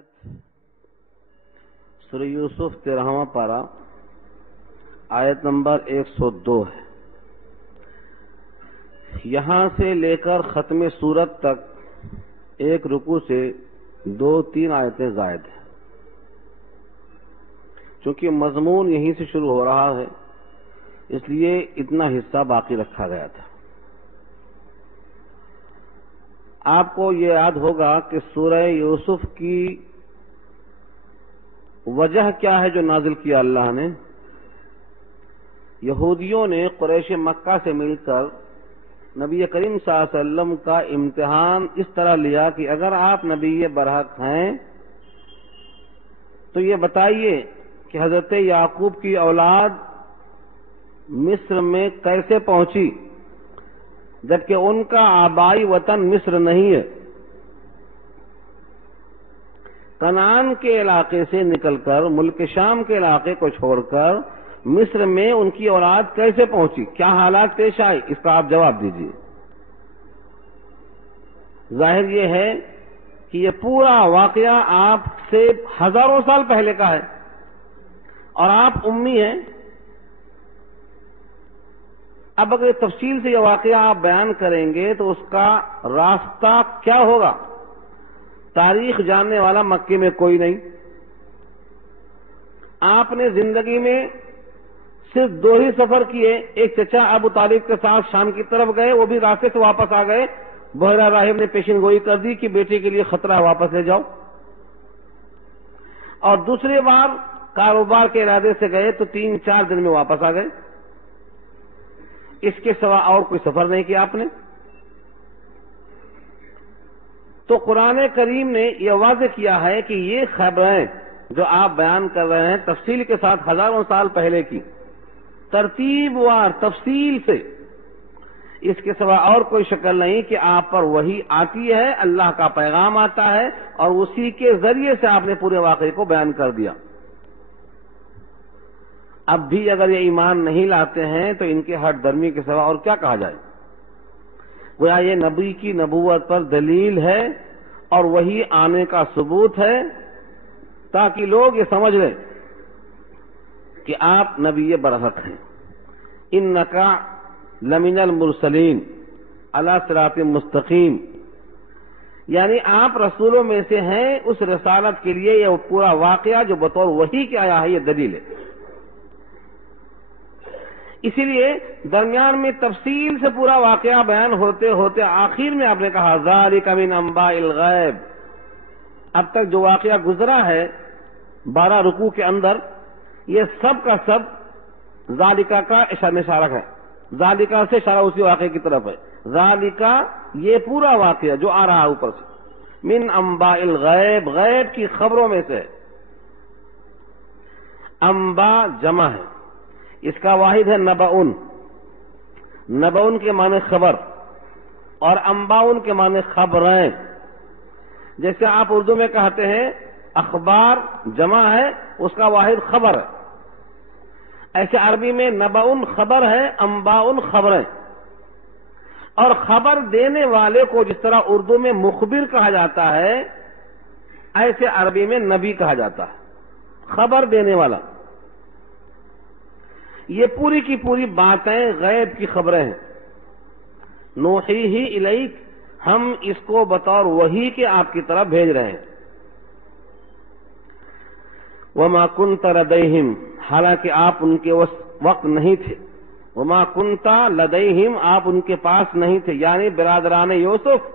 آیت سورہ یوسف 13واں پارہ آیت نمبر 102 ہے. یہاں سے لے کر ختم سورت تک ایک رکوع سے 2-3 آیتیں زائد ہیں. چونکہ مضمون یہیں سے شروع ہو رہا ہے اس لیے اتنا حصہ باقی رکھا گیا تھا. آپ کو یہ یاد ہوگا کہ سورہ یوسف کی وجہ کیا ہے جو نازل کیا اللہ نے. یہودیوں نے قریش مکہ سے مل کر نبی کریم صلی اللہ علیہ وسلم کا امتحان اس طرح لیا کہ اگر آپ نبی برحق ہیں تو یہ بتائیے کہ حضرت یعقوب کی اولاد مصر میں کیسے پہنچی جبکہ ان کا آبائی وطن مصر نہیں ہے. کنعان کے علاقے سے نکل کر ملک شام کے علاقے کو چھوڑ کر مصر میں ان کی اولاد کیسے پہنچی, کیا حالات پیش آئے, اس کا آپ جواب دیجیے. ظاہر یہ ہے کہ یہ پورا واقعہ آپ سے ہزاروں سال پہلے کا ہے اور آپ امی ہیں. اب اگر تفصیل سے یہ واقعہ آپ بیان کریں گے تو اس کا راستہ کیا ہوگا؟ تاریخ جاننے والا مکے میں کوئی نہیں. آپ نے زندگی میں صرف 2 ہی سفر کیے. ایک چچا ابو طالب کے ساتھ شام کی طرف گئے, وہ بھی راستے سے واپس آ گئے. بحیرہ راہب نے پیشن گوئی کر دی کہ بیٹے کے لیے خطرہ ہے, واپس لے جاؤ. اور دوسری بار کاروبار کے ارادے سے گئے تو 3-4 دن میں واپس آ گئے. اس کے سوا اور کوئی سفر نہیں کیا آپ نے. تو قرآن کریم نے یہ واضح کیا ہے کہ یہ خبریں جو آپ بیان کر رہے ہیں تفصیل کے ساتھ ہزاروں سال پہلے کی, ترتیب وار تفصیل سے, اس کے سوا اور کوئی شکل نہیں کہ آپ پر وحی آتی ہے, اللہ کا پیغام آتا ہے اور اسی کے ذریعے سے آپ نے پورے واقعے کو بیان کر دیا. اب بھی اگر یہ ایمان نہیں لاتے ہیں تو ان کے ہٹ درمی کے سوا اور کیا کہا جائے. گویا یہ نبی کی نبوت پر دلیل ہے اور وہی آنے کا ثبوت ہے تاکہ لوگ یہ سمجھ لیں کہ آپ نبی برحق ہیں. انکا لمن المرسلین علی صراط مستقیم, یعنی آپ رسولوں میں سے ہیں. اس رسالت کے لیے یہ پورا واقعہ جو بطور وحی کے آیا ہے یہ دلیل ہے. اسی لیے درمیان میں تفصیل سے پورا واقعہ بیان ہوتے ہوتے آخر میں آپ نے کہا ذالک من انباء الغیب. اب تک جو واقعہ گزرا ہے 12 رکوع کے اندر یہ سب کا سب ذالکہ کا اشارہ ہے. ذالکہ سے اشارہ اسی واقعے کی طرف ہے. ذالکہ یہ پورا واقعہ جو آ رہا ہے اوپر سے من انباء الغیب, غیب کی خبروں میں سے. انباء جمع ہے, اس کا واحد ہے نبأن. نبأن کے معنی خبر اور انباءن کے معنی خبریں. جیسے آپ اردو میں کہتے ہیں اخبار جمع ہے, اس کا واحد خبر ہے, ایسے عربی میں نبأن خبر ہے, انباءن خبریں. اور خبر دینے والے کو جس طرح اردو میں مخبر کہا جاتا ہے ایسے عربی میں نبی کہا جاتا ہے, خبر دینے والا. یہ پوری کی پوری باتیں غیب کی خبریں ہیں. نوحیہ الیک, ہم اس کو بطور وحی کے آپ کی طرف بھیج رہے ہیں. وما کنت لدیہم, حالانکہ آپ ان کے وقت نہیں تھے. وما کنت لدیہم, آپ ان کے پاس نہیں تھے, یعنی برادران یوسف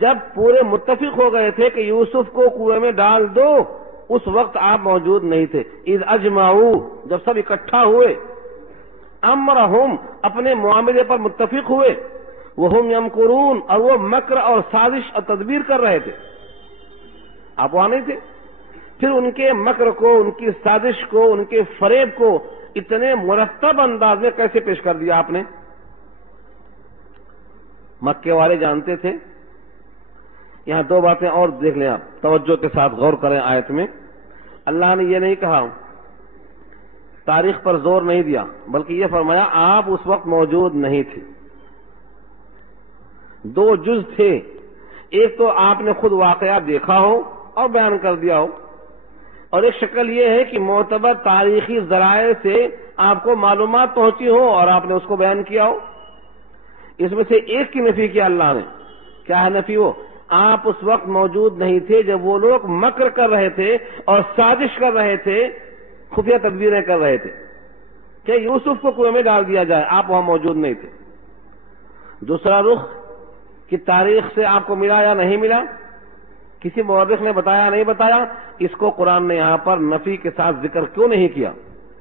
جب پورے متفق ہو گئے تھے کہ یوسف کو کنویں میں ڈال دو, اس وقت آپ موجود نہیں تھے. اذ اجمعوا, جب سب اکٹھا ہوئے, امرہم, اپنے معاملے پر متفق ہوئے, وہم یمکرون, اور وہ مکر اور سازش اور تدبیر کر رہے تھے. آپ وہاں نہیں تھے. پھر ان کے مکر کو, ان کی سازش کو, ان کے فریب کو اتنے مرتب انداز میں کیسے پیش کر دیا آپ نے. مکے والے جانتے تھے. یہاں 2 باتیں اور دیکھ لیں آپ, توجہ کے ساتھ غور کریں. آیت میں اللہ نے یہ نہیں کہا, تاریخ پر زور نہیں دیا, بلکہ یہ فرمایا آپ اس وقت موجود نہیں تھے. 2 جز تھے. ایک تو آپ نے خود واقعہ دیکھا ہو اور بیان کر دیا ہو، اور ایک شکل یہ ہے کہ معتبر تاریخی ذرائع سے آپ کو معلومات پہنچی ہو اور آپ نے اس کو بیان کیا ہو۔ اس میں سے ایک کی نفی کیا اللہ نے، کیا ہے نفی؟ وہ آپ اس وقت موجود نہیں تھے جب وہ لوگ مکر کر رہے تھے اور سازش کر رہے تھے، خفیہ تدبیریں کر رہے تھے کہ یوسف کو کنویں میں ڈال دیا جائے، آپ وہاں موجود نہیں تھے۔ دوسرا رخ کہ تاریخ سے آپ کو ملا یا نہیں ملا، کسی مورخ نے بتایا نہیں بتایا، اس کو قرآن نے یہاں پر نفی کے ساتھ ذکر کیوں نہیں کیا؟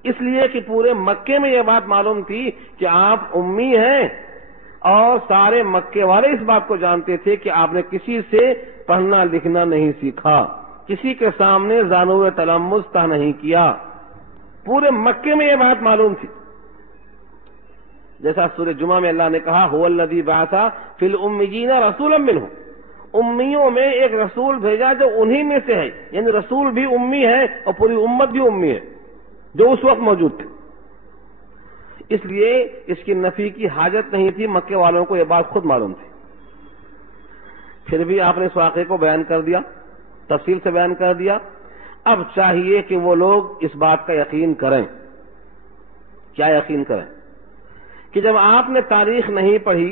اس لیے کہ پورے مکے میں یہ بات معلوم تھی کہ آپ امی ہیں، اور سارے مکے والے اس بات کو جانتے تھے کہ آپ نے کسی سے پڑھنا لکھنا نہیں سیکھا، کسی کے سامنے زانو تلمذ طے نہیں کیا، پورے مکے میں یہ بات معلوم تھی۔ جیسا سورہ جمعہ میں اللہ نے کہا هو الذی بعث فی الامیین رسولا منهم، امیوں میں ایک رسول بھیجا جو انہی میں سے ہے، یعنی رسول بھی امی ہے اور پوری امت بھی امی ہے جو اس وقت موجود تھے۔ اس لیے اس کی نفی کی حاجت نہیں تھی، مکے والوں کو یہ بات خود معلوم تھی۔ پھر بھی آپ نے اس واقعے کو بیان کر دیا، تفصیل سے بیان کر دیا۔ اب چاہیے کہ وہ لوگ اس بات کا یقین کریں۔ کیا یقین کریں؟ کہ جب آپ نے تاریخ نہیں پڑھی،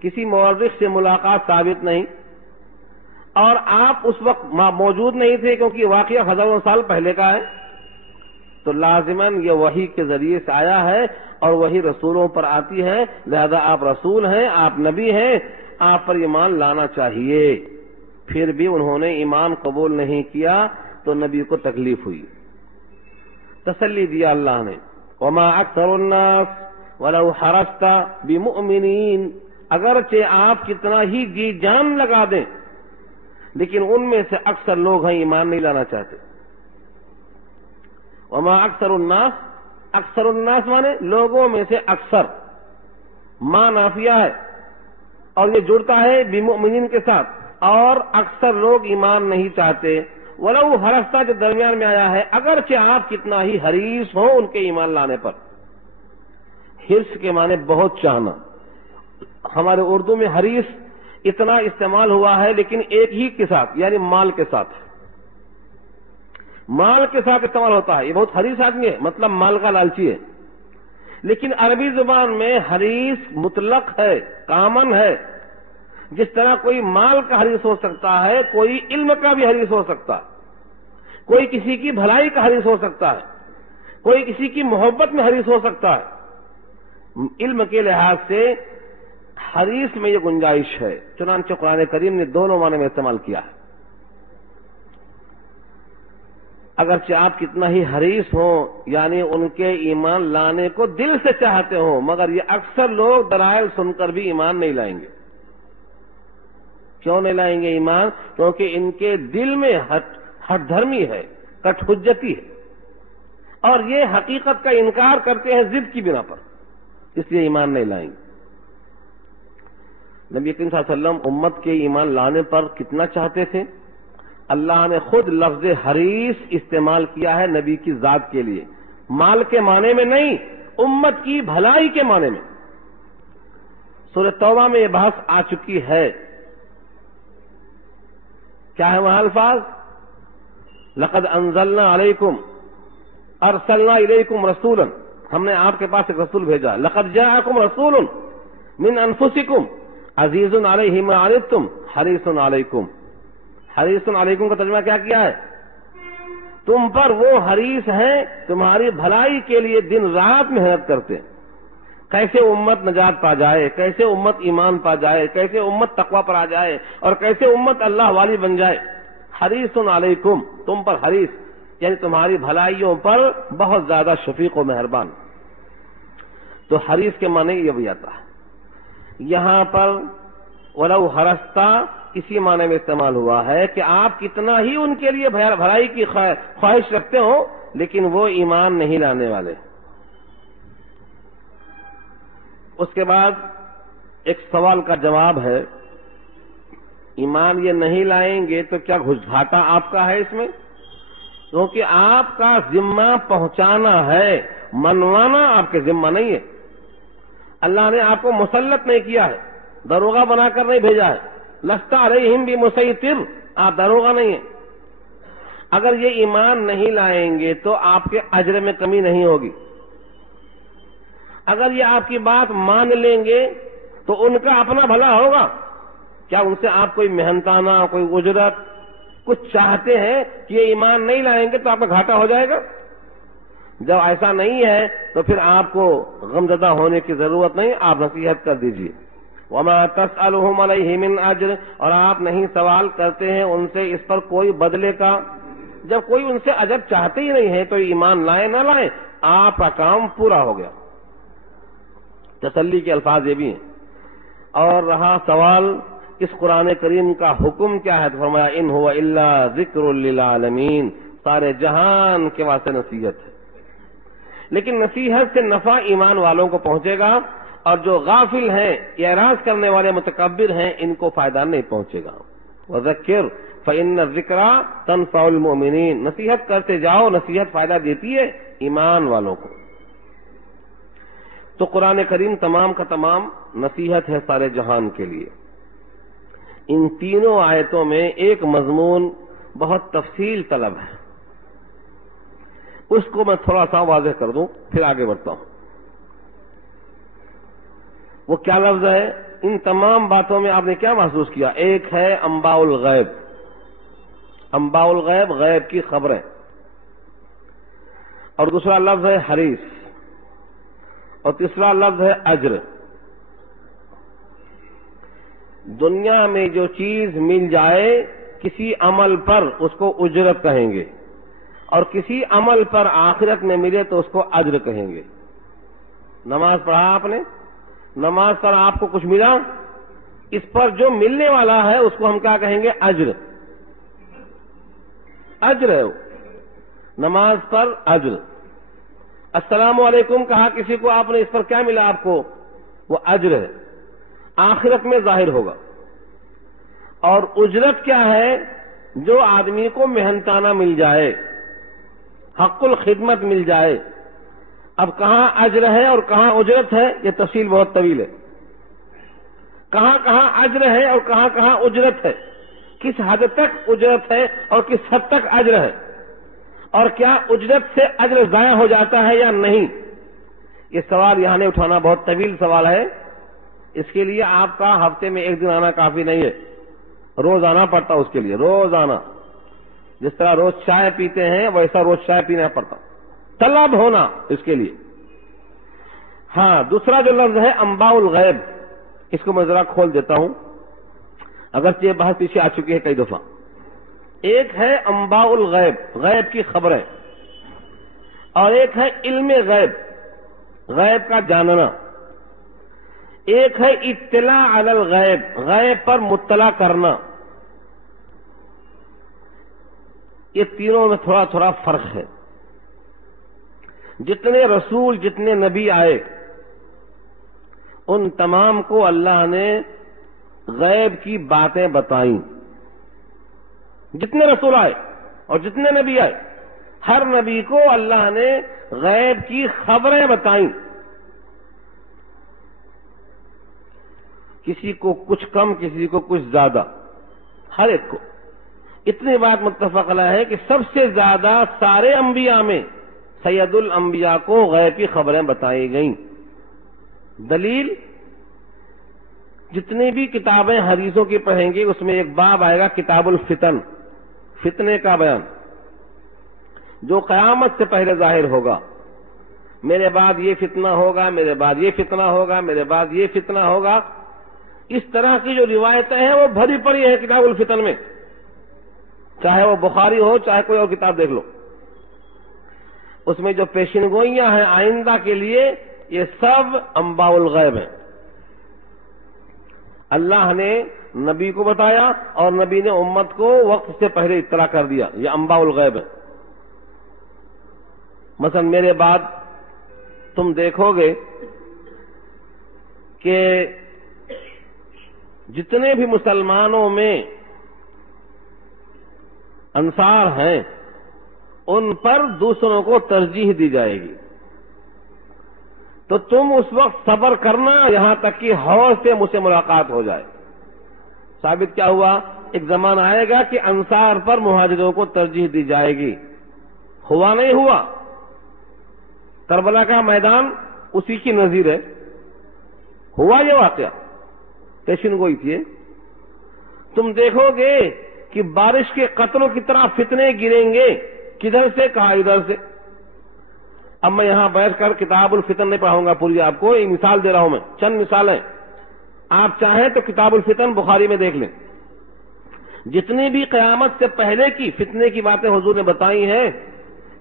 کسی مورخ سے ملاقات ثابت نہیں، اور آپ اس وقت موجود نہیں تھے کیونکہ واقعہ ہزاروں سال پہلے کا ہے، تو لازماً یہ وحی کے ذریعے سے آیا ہے اور وہی رسولوں پر آتی ہے، لہذا آپ رسول ہیں، آپ نبی ہیں، آپ پر ایمان لانا چاہیے۔ پھر بھی انہوں نے ایمان قبول نہیں کیا تو نبی کو تکلیف ہوئی، تسلی دیا اللہ نے، وما اکثر الناس ولو حرصت بمؤمنین، اگرچہ آپ کتنا ہی جی جان لگا دیں لیکن ان میں سے اکثر لوگ ہیں ایمان نہیں لانا چاہتے۔ وما اکثر الناس، اکثر الناس مانے لوگوں میں سے اکثر، ما نافیہ ہے اور یہ جڑتا ہے بمؤمنین کے ساتھ، اور اکثر لوگ ایمان نہیں چاہتے۔ ولو حرصت جو درمیان میں آیا ہے، اگرچہ آپ کتنا ہی حریص ہوں ان کے ایمان لانے پر۔ حرص کے معنی بہت چاہنا، ہمارے اردو میں حریص اتنا استعمال ہوا ہے لیکن ایک ہی کے ساتھ، یعنی مال کے ساتھ، مال کے ساتھ استعمال ہوتا ہے۔ یہ بہت حریص آدمی ہے، مطلب مال کا لالچی ہے، لیکن عربی زبان میں حریص مطلق ہے، کامن ہے۔ جس طرح کوئی مال کا حریص ہو سکتا ہے، کوئی علم کا بھی حریص ہو سکتا ہے، کوئی کسی کی بھلائی کا حریص ہو سکتا ہے، کوئی کسی کی محبت میں حریص ہو سکتا ہے۔ علم کے لحاظ سے حریص میں یہ گنجائش ہے، چنانچہ قرآن کریم نے دونوں معنی میں استعمال کیا ہے۔ اگرچہ آپ کتنا ہی حریص ہوں، یعنی ان کے ایمان لانے کو دل سے چاہتے ہوں، مگر یہ اکثر لوگ دلائل سن کر بھی ایمان نہیں لائیں گے۔ کیوں نہیں لائیں گے ایمان؟ کیونکہ ان کے دل میں ہٹ دھرمی ہے، کٹ حجتی ہے، اور یہ حقیقت کا انکار کرتے ہیں ضد کی بنا پر، اس لیے ایمان نہیں لائیں گے۔ نبی کریم صلی اللہ علیہ وسلم امت کے ایمان لانے پر کتنا چاہتے تھے؟ اللہ نے خود لفظ حریص استعمال کیا ہے نبی کی ذات کے لیے، مال کے معنی میں نہیں، امت کی بھلائی کے معنی میں۔ سورہ توبہ میں یہ بحث آ چکی ہے۔ کیا ہے وہاں الفاظ؟ لقد انزلنا علیکم، ارسلنا الیکم رسولا، ہم نے آپ کے پاس ایک رسول بھیجا۔ لقد جاءکم رسول من انفسکم عزیز علیہ ما عنتم حریص علیکم۔ حریص علیکم کا ترجمہ کیا کیا ہے؟ تم پر وہ حریص ہیں تمہاری بھلائی کے لیے دن رات محنت کرتے ہیں، کیسے امت نجات پا جائے، کیسے امت ایمان پا جائے، کیسے امت تقوی پر آ جائے، اور کیسے امت اللہ والی بن جائے۔ حریص علیکم، تم پر حریص یعنی تمہاری بھلائیوں پر بہت زیادہ شفیق و مہربان۔ تو حریص کے معنی یہ بھی آتا ہے۔ یہاں پر ولو حرصتا اسی معنی میں استعمال ہوا ہے کہ آپ کتنا ہی ان کے لیے بھلائی کی خواہش رکھتے ہو لیکن وہ ایمان نہیں لانے والے۔ اس کے بعد ایک سوال کا جواب ہے، ایمان یہ نہیں لائیں گے تو کیا گھاٹا آپ کا ہے اس میں؟ کیونکہ آپ کا ذمہ پہنچانا ہے، منوانا آپ کے ذمہ نہیں ہے۔ اللہ نے آپ کو مسلط نہیں کیا ہے، داروغہ بنا کر نہیں بھیجا ہے۔ لست علیہم بمسیطر، آپ داروغہ نہیں ہیں، اگر یہ ایمان نہیں لائیں گے تو آپ کے اجر میں کمی نہیں ہوگی. اگر یہ آپ کی بات مان لیں گے تو ان کا اپنا بھلا ہوگا. کیا ان سے آپ کوئی محنتانہ کوئی اجرت کچھ چاہتے ہیں کہ یہ ایمان نہیں لائیں گے تو آپ کا گھاٹا ہو جائے گا؟ جب ایسا نہیں ہے تو پھر آپ کو غمزدہ ہونے کی ضرورت نہیں، آپ نصیحت کر دیجئے. وَمَا تَسْأَلُهُمْ عَلَيْهِ مِنْ أَجْرٍ، اور آپ نہیں سوال کرتے ہیں ان سے اس پر کوئی بدلے کا. جب کوئی ان سے اجر چاہتے ہی نہیں ہے تو ایمان لائیں نہ لائیں، آپ کا کام پورا ہو گیا. تسلی کے الفاظ یہ بھی ہیں. اور رہا سوال اس قرآن کریم کا حکم کیا ہے، تو فرمایا ان هو الا ذکر للعالمین، سارے جہان کے واسطے نصیحت ہے. لیکن نصیحت سے نفع ایمان والوں کو پہنچے گا، اور جو غافل ہیں، اعراض کرنے والے متکبر ہیں، ان کو فائدہ نہیں پہنچے گا. وذکر فإن الذکرى تنفع المؤمنین، نصیحت کرتے جاؤ، نصیحت فائدہ دیتی ہے ایمان والوں کو. تو قرآن کریم تمام کا تمام نصیحت ہے سارے جہان کے لیے. ان تینوں آیتوں میں ایک مضمون بہت تفصیل طلب ہے، اس کو میں تھوڑا سا واضح کر دوں پھر آگے بڑھتا ہوں. وہ کیا لفظ ہے؟ ان تمام باتوں میں آپ نے کیا محسوس کیا؟ ایک ہے انباء الغیب. انباء الغیب، غیب کی خبریں. اور دوسرا لفظ ہے حریص، اور تیسرا لفظ ہے اجر. دنیا میں جو چیز مل جائے کسی عمل پر اس کو اجرت کہیں گے، اور کسی عمل پر آخرت میں ملے تو اس کو اجر کہیں گے. نماز پڑھا آپ نے، نماز پر آپ کو کچھ ملا، اس پر جو ملنے والا ہے اس کو ہم کیا کہیں گے؟ اجر. اجر ہے وہ، نماز پر اجر. السلام علیکم کہا کسی کو آپ نے، اس پر کیا ملا آپ کو؟ وہ اجر ہے، آخرت میں ظاہر ہوگا. اور اجرت کیا ہے؟ جو آدمی کو محنتانہ مل جائے، حق الخدمت مل جائے. اب کہاں اجر ہے اور کہاں اجرت ہے، یہ تفصیل بہت طویل ہے. کہاں کہاں اجر ہے اور کہاں کہاں اجرت ہے، کس حد تک اجرت ہے اور کس حد تک اجر ہے، اور کیا اجرت سے اجر ضائع ہو جاتا ہے یا نہیں. یہ سوال یہاں نہیں اٹھانا، بہت طویل سوال ہے. اس کے لیے آپ کا ہفتے میں ایک دن آنا کافی نہیں ہے، روز آنا پڑتا اس کے لیے. روز آنا، جس طرح روز چائے پیتے ہیں ویسا روز چائے پینا پڑتا، طلب ہونا اس کے لیے. ہاں، دوسرا جو لفظ ہے انباء الغیب، اس کو میں ذرا کھول دیتا ہوں، اگرچہ یہ بحث پیچھے آ چکی ہے کئی دفعہ. ایک ہے انباء الغیب، غیب کی خبریں، اور ایک ہے علم غیب، غیب کا جاننا. ایک ہے اطلاع علی الغیب، غیب پر مطلع کرنا. یہ تینوں میں تھوڑا تھوڑا فرق ہے. جتنے رسول، جتنے نبی آئے، ان تمام کو اللہ نے غیب کی باتیں بتائیں. جتنے رسول آئے اور جتنے نبی آئے، ہر نبی کو اللہ نے غیب کی خبریں بتائیں. کسی کو کچھ کم، کسی کو کچھ زیادہ، ہر ایک کو. اتنی بات متفق علیہ ہے کہ سب سے زیادہ سارے انبیاء میں سید الانبیاء کو غیب کی خبریں بتائی گئیں. دلیل، جتنی بھی کتابیں حدیثوں کی پڑھیں گے اس میں ایک باب آئے گا کتاب الفتن، فتنے کا بیان، جو قیامت سے پہلے ظاہر ہوگا. میرے بعد یہ فتنہ ہوگا، میرے بعد یہ فتنہ ہوگا، میرے بعد یہ فتنہ ہوگا. اس طرح کی جو روایتیں ہیں وہ بھری پڑی ہیں کتاب الفتن میں، چاہے وہ بخاری ہو چاہے کوئی اور کتاب دیکھ لو. اس میں جو پیشن گوئیاں ہیں آئندہ کے لیے، یہ سب انباء الغیب ہیں. اللہ نے نبی کو بتایا اور نبی نے امت کو وقت سے پہلے اطلاع کر دیا. یہ انباء الغیب ہے. مثلا میرے بعد تم دیکھو گے کہ جتنے بھی مسلمانوں میں انصار ہیں ان پر دوسروں کو ترجیح دی جائے گی. تو تم اس وقت صبر کرنا یہاں تک کہ حوض سے مجھ سے ملاقات ہو جائے. ثابت کیا ہوا؟ ایک زمانہ آئے گا کہ انصار پر مہاجروں کو ترجیح دی جائے گی. ہوا نہیں ہوا؟ کربلا کا میدان اسی کی نظیر ہے. ہوا یہ واقعہ، پیشن گوئی تھی. تم دیکھو گے کہ بارش کے قطروں کی طرح فتنے گریں گے. کدھر سے؟ کہا ادھر سے. اب میں یہاں بیٹھ کر کتاب الفتن نہیں پڑھاؤں گا پوری آپ کو، ایک مثال دے رہا ہوں میں، چند مثالیں. آپ چاہیں تو کتاب الفتن بخاری میں دیکھ لیں. جتنی بھی قیامت سے پہلے کی فتنے کی باتیں حضور نے بتائی ہیں،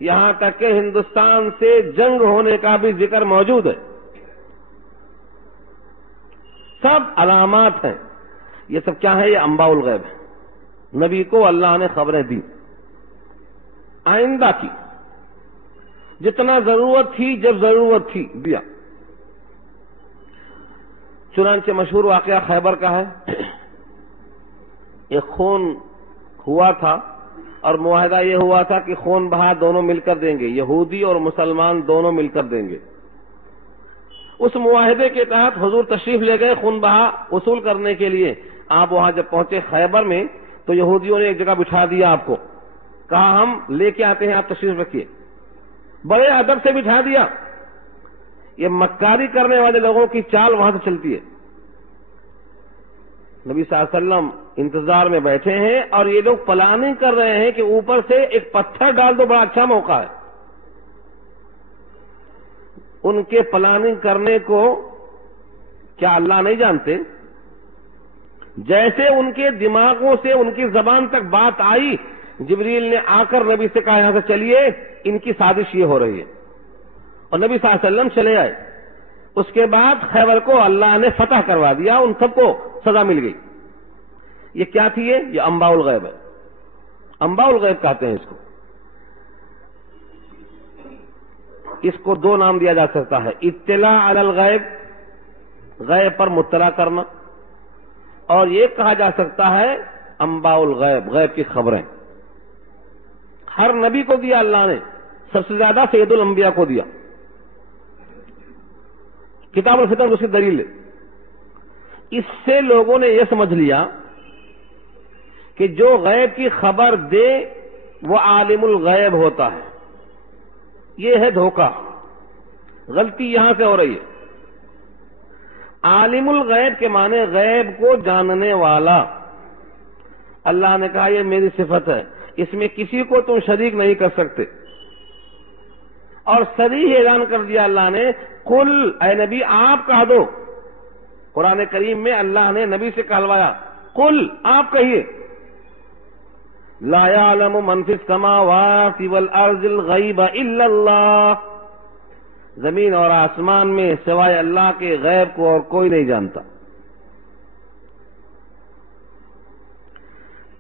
یہاں تک کہ ہندوستان سے جنگ ہونے کا بھی ذکر موجود ہے. سب علامات ہیں. یہ سب کیا ہے؟ یہ انباء الغیب ہے. نبی کو اللہ نے خبریں دی آئندہ کی، جتنا ضرورت تھی، جب ضرورت تھی دیا. چنانچہ مشہور واقعہ خیبر کا ہے. ایک خون ہوا تھا اور معاہدہ یہ ہوا تھا کہ خون بہا دونوں مل کر دیں گے، یہودی اور مسلمان دونوں مل کر دیں گے. اس معاہدے کے تحت حضور تشریف لے گئے خون بہا وصول کرنے کے لیے. آپ وہاں جب پہنچے خیبر میں تو یہودیوں نے ایک جگہ بٹھا دیا آپ کو، کہا ہم لے کے آتے ہیں، آپ تشریف رکھیے. بڑے ادب سے بٹھا دیا. یہ مکاری کرنے والے لوگوں کی چال وہاں سے چلتی ہے. نبی صلی اللہ علیہ وسلم انتظار میں بیٹھے ہیں اور یہ لوگ پلاننگ کر رہے ہیں کہ اوپر سے ایک پتھر ڈال دو، بڑا اچھا موقع ہے. ان کے پلاننگ کرنے کو کیا اللہ نہیں جانتے؟ جیسے ان کے دماغوں سے ان کی زبان تک بات آئی، جبریل نے آ کر نبی سے کہا یہاں سے چلیے، ان کی سازش یہ ہو رہی ہے. اور نبی صلی اللہ علیہ وسلم چلے آئے. اس کے بعد خیبر کو اللہ نے فتح کروا دیا، ان سب کو سزا مل گئی. یہ کیا تھی؟ یہ انباء الغیب ہے. انباء الغیب کہتے ہیں اس کو. اس کو دو نام دیا جا سکتا ہے: اطلاع علی الغیب، غیب پر مطلع کرنا، اور یہ کہا جا سکتا ہے انباء الغیب، غیب کی خبریں. ہر نبی کو دیا اللہ نے، سب سے زیادہ سید الانبیاء کو دیا. کتاب الفتن اس کی دلیل ہے. اس سے لوگوں نے یہ سمجھ لیا کہ جو غیب کی خبر دے وہ عالم الغیب ہوتا ہے. یہ ہے دھوکہ، غلطی یہاں سے ہو رہی ہے. عالم الغیب کے معنی غیب کو جاننے والا. اللہ نے کہا یہ میری صفت ہے، اس میں کسی کو تم شریک نہیں کر سکتے. اور صریح اعلان کر دیا اللہ نے، قل، اے نبی آپ کہہ دو. قرآن کریم میں اللہ نے نبی سے کہلوایا، قل، آپ کہیے، لا يعلم من في السماوات والارض الغیب الا اللہ. زمین اور آسمان میں سوائے اللہ کے غیب کو اور کوئی نہیں جانتا.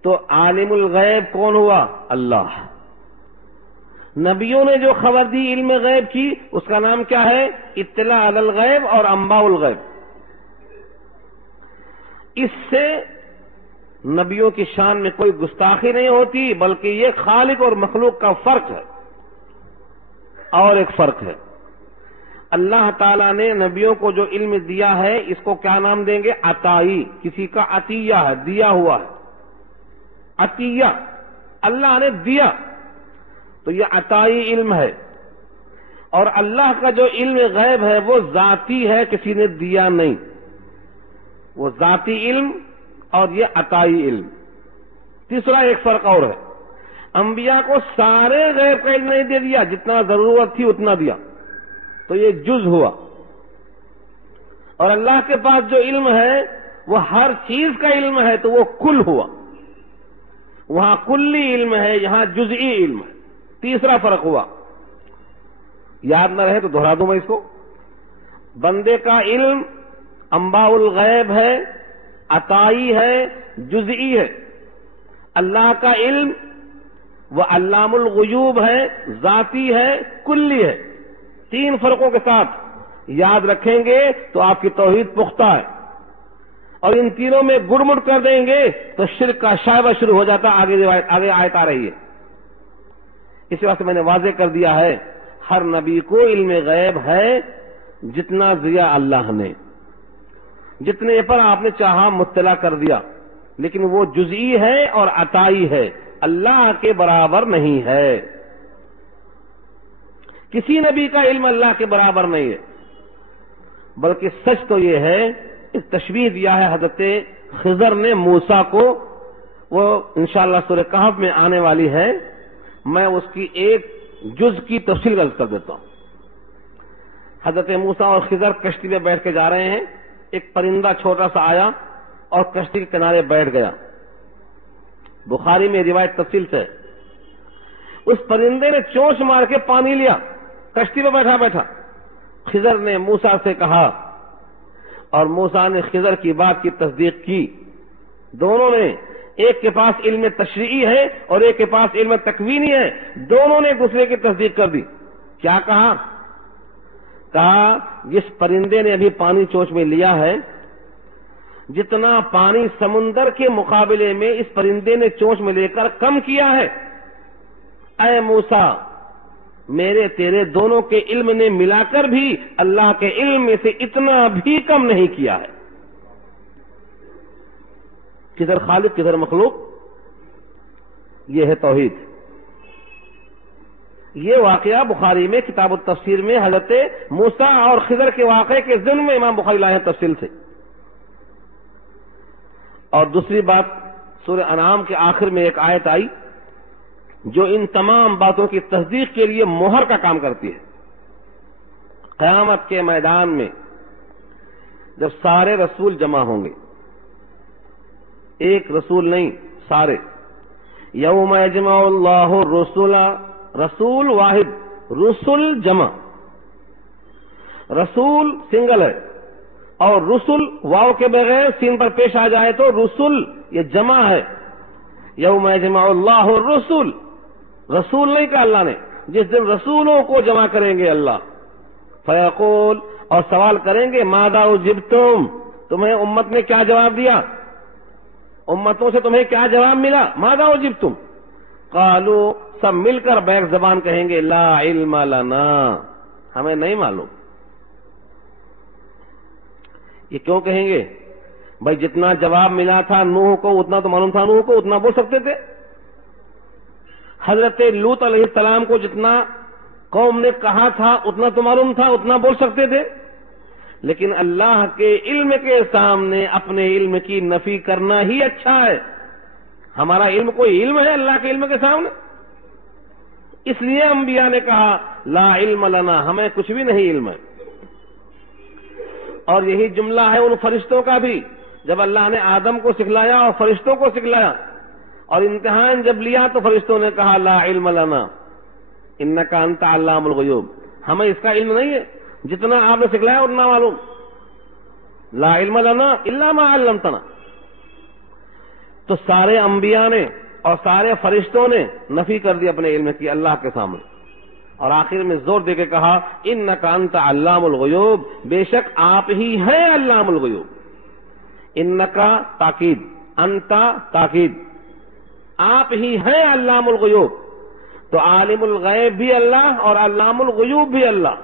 تو عالم الغیب کون ہوا؟ اللہ. نبیوں نے جو خبر دی علم غیب کی، اس کا نام کیا ہے؟ اطلاع علی الغیب اور انباء الغیب. اس سے نبیوں کی شان میں کوئی گستاخی نہیں ہوتی، بلکہ یہ خالق اور مخلوق کا فرق ہے. اور ایک فرق ہے، اللہ تعالیٰ نے نبیوں کو جو علم دیا ہے اس کو کیا نام دیں گے؟ عطائی. کسی کا عطیہ ہے، دیا ہوا ہے. عطیہ اللہ نے دیا، تو یہ عطائی علم ہے. اور اللہ کا جو علم غیب ہے وہ ذاتی ہے، کسی نے دیا نہیں. وہ ذاتی علم اور یہ عطائی علم. تیسرا ایک فرق اور ہے، انبیاء کو سارے غیب کا علم نہیں دے دیا، جتنا ضرورت تھی اتنا دیا، تو یہ جز ہوا. اور اللہ کے پاس جو علم ہے وہ ہر چیز کا علم ہے، تو وہ کل ہوا. وہاں کلی علم ہے، یہاں جزئی علم ہے. تیسرا فرق ہوا، یاد نہ رہے تو دہرا دوں میں اس کو. بندے کا علم انباء الغیب ہے، عطائی ہے، جزئی ہے. اللہ کا علم وہ علام الغیوب ہے، ذاتی ہے، کلی ہے. تین فرقوں کے ساتھ یاد رکھیں گے تو آپ کی توحید پختہ ہے. اور ان تینوں میں گڑمڑ کر دیں گے تو شرک کا شائبہ شروع ہو جاتا. آگے آیت آ رہی ہے. اس واسطے میں نے واضح کر دیا ہے، ہر نبی کو علم غیب ہے، جتنا دیا اللہ نے، جتنے پر آپ نے چاہا مطلع کر دیا. لیکن وہ جزئی ہے اور عطائی ہے، اللہ کے برابر نہیں ہے۔ کسی نبی کا علم اللہ کے برابر نہیں ہے، بلکہ سچ تو یہ ہے، اس تشبیہ دیا ہے حضرت خضر نے موسیٰ کو، وہ انشاءاللہ سورہ کہف میں آنے والی ہے، میں اس کی ایک جز کی تفصیل عرض کر دیتا ہوں۔ حضرت موسیٰ اور خضر کشتی میں بیٹھ کے جا رہے ہیں، ایک پرندہ چھوٹا سا آیا اور کشتی کے کنارے بیٹھ گیا۔ بخاری میں روایت تفصیل سے، اس پرندے نے چونچ مار کے پانی لیا کشتی میں بیٹھا بیٹھا۔ خضر نے موسیٰ سے کہا اور موسیٰ نے خضر کی بات کی تصدیق کی۔ دونوں نے، ایک کے پاس علم تشریعی ہے اور ایک کے پاس علم تکوینی ہے، دونوں نے دوسرے کی تصدیق کر دی۔ کیا کہا؟ کہا جس پرندے نے ابھی پانی چونچ میں لیا ہے، جتنا پانی سمندر کے مقابلے میں اس پرندے نے چونچ میں لے کر کم کیا ہے، اے موسیٰ میرے تیرے دونوں کے علم نے ملا کر بھی اللہ کے علم میں سے اتنا بھی کم نہیں کیا ہے۔ کدھر خالق کدھر مخلوق، یہ ہے توحید۔ یہ واقعہ بخاری میں کتاب التفسیر میں حضرت موسیٰ اور خضر کے واقعے کے ضمن میں امام بخاری لائے ہیں تفصیل سے۔ اور دوسری بات، سورہ انعام کے آخر میں ایک آیت آئی جو ان تمام باتوں کی تصدیق کے لیے مہر کا کام کرتی ہے۔ قیامت کے میدان میں جب سارے رسول جمع ہوں گے، ایک رسول نہیں، سارے، یوم یجمع اللہ الرسل، رسول واحد، رسل جمع، رسول سنگل ہے، اور رسل واو کے بغیر سین پر پیش آ جائے تو رسل یہ جمع ہے۔ یوم یجمع اللہ الرسل، رسول نہیں کہا اللہ نے، جس دن رسولوں کو جمع کریں گے اللہ، فیقول، اور سوال کریں گے ماذا اجبتم، تمہیں امت نے کیا جواب دیا، امتوں سے تمہیں کیا جواب ملا، ماذا اجبتم، قالوا، سب مل کر بیک زبان کہیں گے لا علم لنا، ہمیں نہیں معلوم۔ یہ کیوں کہیں گے؟ بھائی جتنا جواب ملا تھا نوح کو اتنا تو معلوم تھا، نوح کو اتنا بول سکتے تھے، حضرت لوط علیہ السلام کو جتنا قوم نے کہا تھا اتنا تو معلوم تھا، اتنا بول سکتے تھے، لیکن اللہ کے علم کے سامنے اپنے علم کی نفی کرنا ہی اچھا ہے۔ ہمارا علم کوئی علم ہے اللہ کے علم کے سامنے؟ اس لیے انبیاء نے کہا لا علم لنا، ہمیں کچھ بھی نہیں علم ہے۔ اور یہی جملہ ہے ان فرشتوں کا بھی، جب اللہ نے آدم کو سکھلایا اور فرشتوں کو سکھلایا اور امتحان جب لیا تو فرشتوں نے کہا لا علم لنا انک انت علام الغیوب، ہمیں اس کا علم نہیں ہے، جتنا آپ نے سکھلایا اتنا معلوم، لا علم لنا الا ما علمتنا۔ تو سارے انبیاء نے اور سارے فرشتوں نے نفی کر دی اپنے علم کی اللہ کے سامنے، اور آخر میں زور دے کے کہا انک انت علام الغیوب، بے شک آپ ہی ہیں علام الغیوب۔ انک تاکید، انت تاکید، آپ ہی ہیں علام الغیوب، تو عالم الغیب بھی اللہ اور علام الغیوب بھی اللہ۔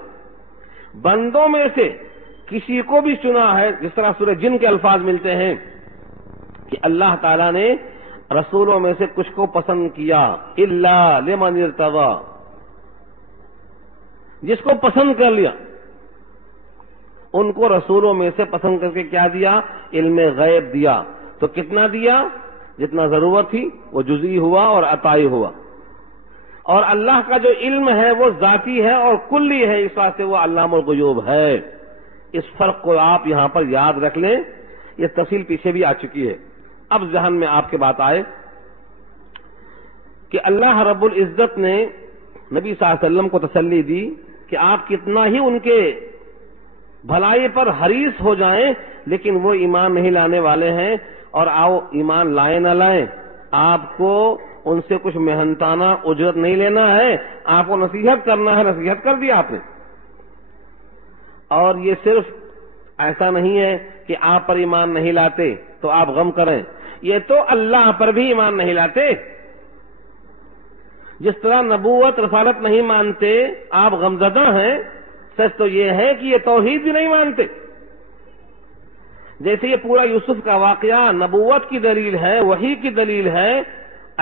بندوں میں سے کسی کو بھی چنا ہے، جس طرح سورہ جن کے الفاظ ملتے ہیں کہ اللہ تعالیٰ نے رسولوں میں سے کچھ کو پسند کیا، الا لمن ارتضی، جس کو پسند کر لیا ان کو رسولوں میں سے پسند کر کے کیا دیا؟ علم غیب دیا۔ تو کتنا دیا؟ جتنا ضرورت تھی وہ جزئی ہوا اور عطائی ہوا۔ اور اللہ کا جو علم ہے وہ ذاتی ہے اور کلی ہے، اس واسطے وہ علام الغیوب ہے۔ اس فرق کو آپ یہاں پر یاد رکھ لیں، یہ تفصیل پیچھے بھی آ چکی ہے۔ اب ذہن میں آپ کے بات آئے کہ اللہ رب العزت نے نبی صلی اللہ علیہ وسلم کو تسلی دی کہ آپ کتنا ہی ان کے بھلائی پر حریص ہو جائیں لیکن وہ ایمان نہیں لانے والے ہیں، اور آؤ ایمان لائیں نہ لائیں، آپ کو ان سے کچھ محنتانہ اجرت نہیں لینا ہے، آپ کو نصیحت کرنا ہے، نصیحت کر دی آپ نے۔ اور یہ صرف ایسا نہیں ہے کہ آپ پر ایمان نہیں لاتے تو آپ غم کریں، یہ تو اللہ پر بھی ایمان نہیں لاتے۔ جس طرح نبوت رسالت نہیں مانتے آپ غمزدہ ہیں، سچ تو یہ ہے کہ یہ توحید بھی نہیں مانتے۔ جیسے یہ پورا یوسف کا واقعہ نبوت کی دلیل ہے، وحی کی دلیل ہے،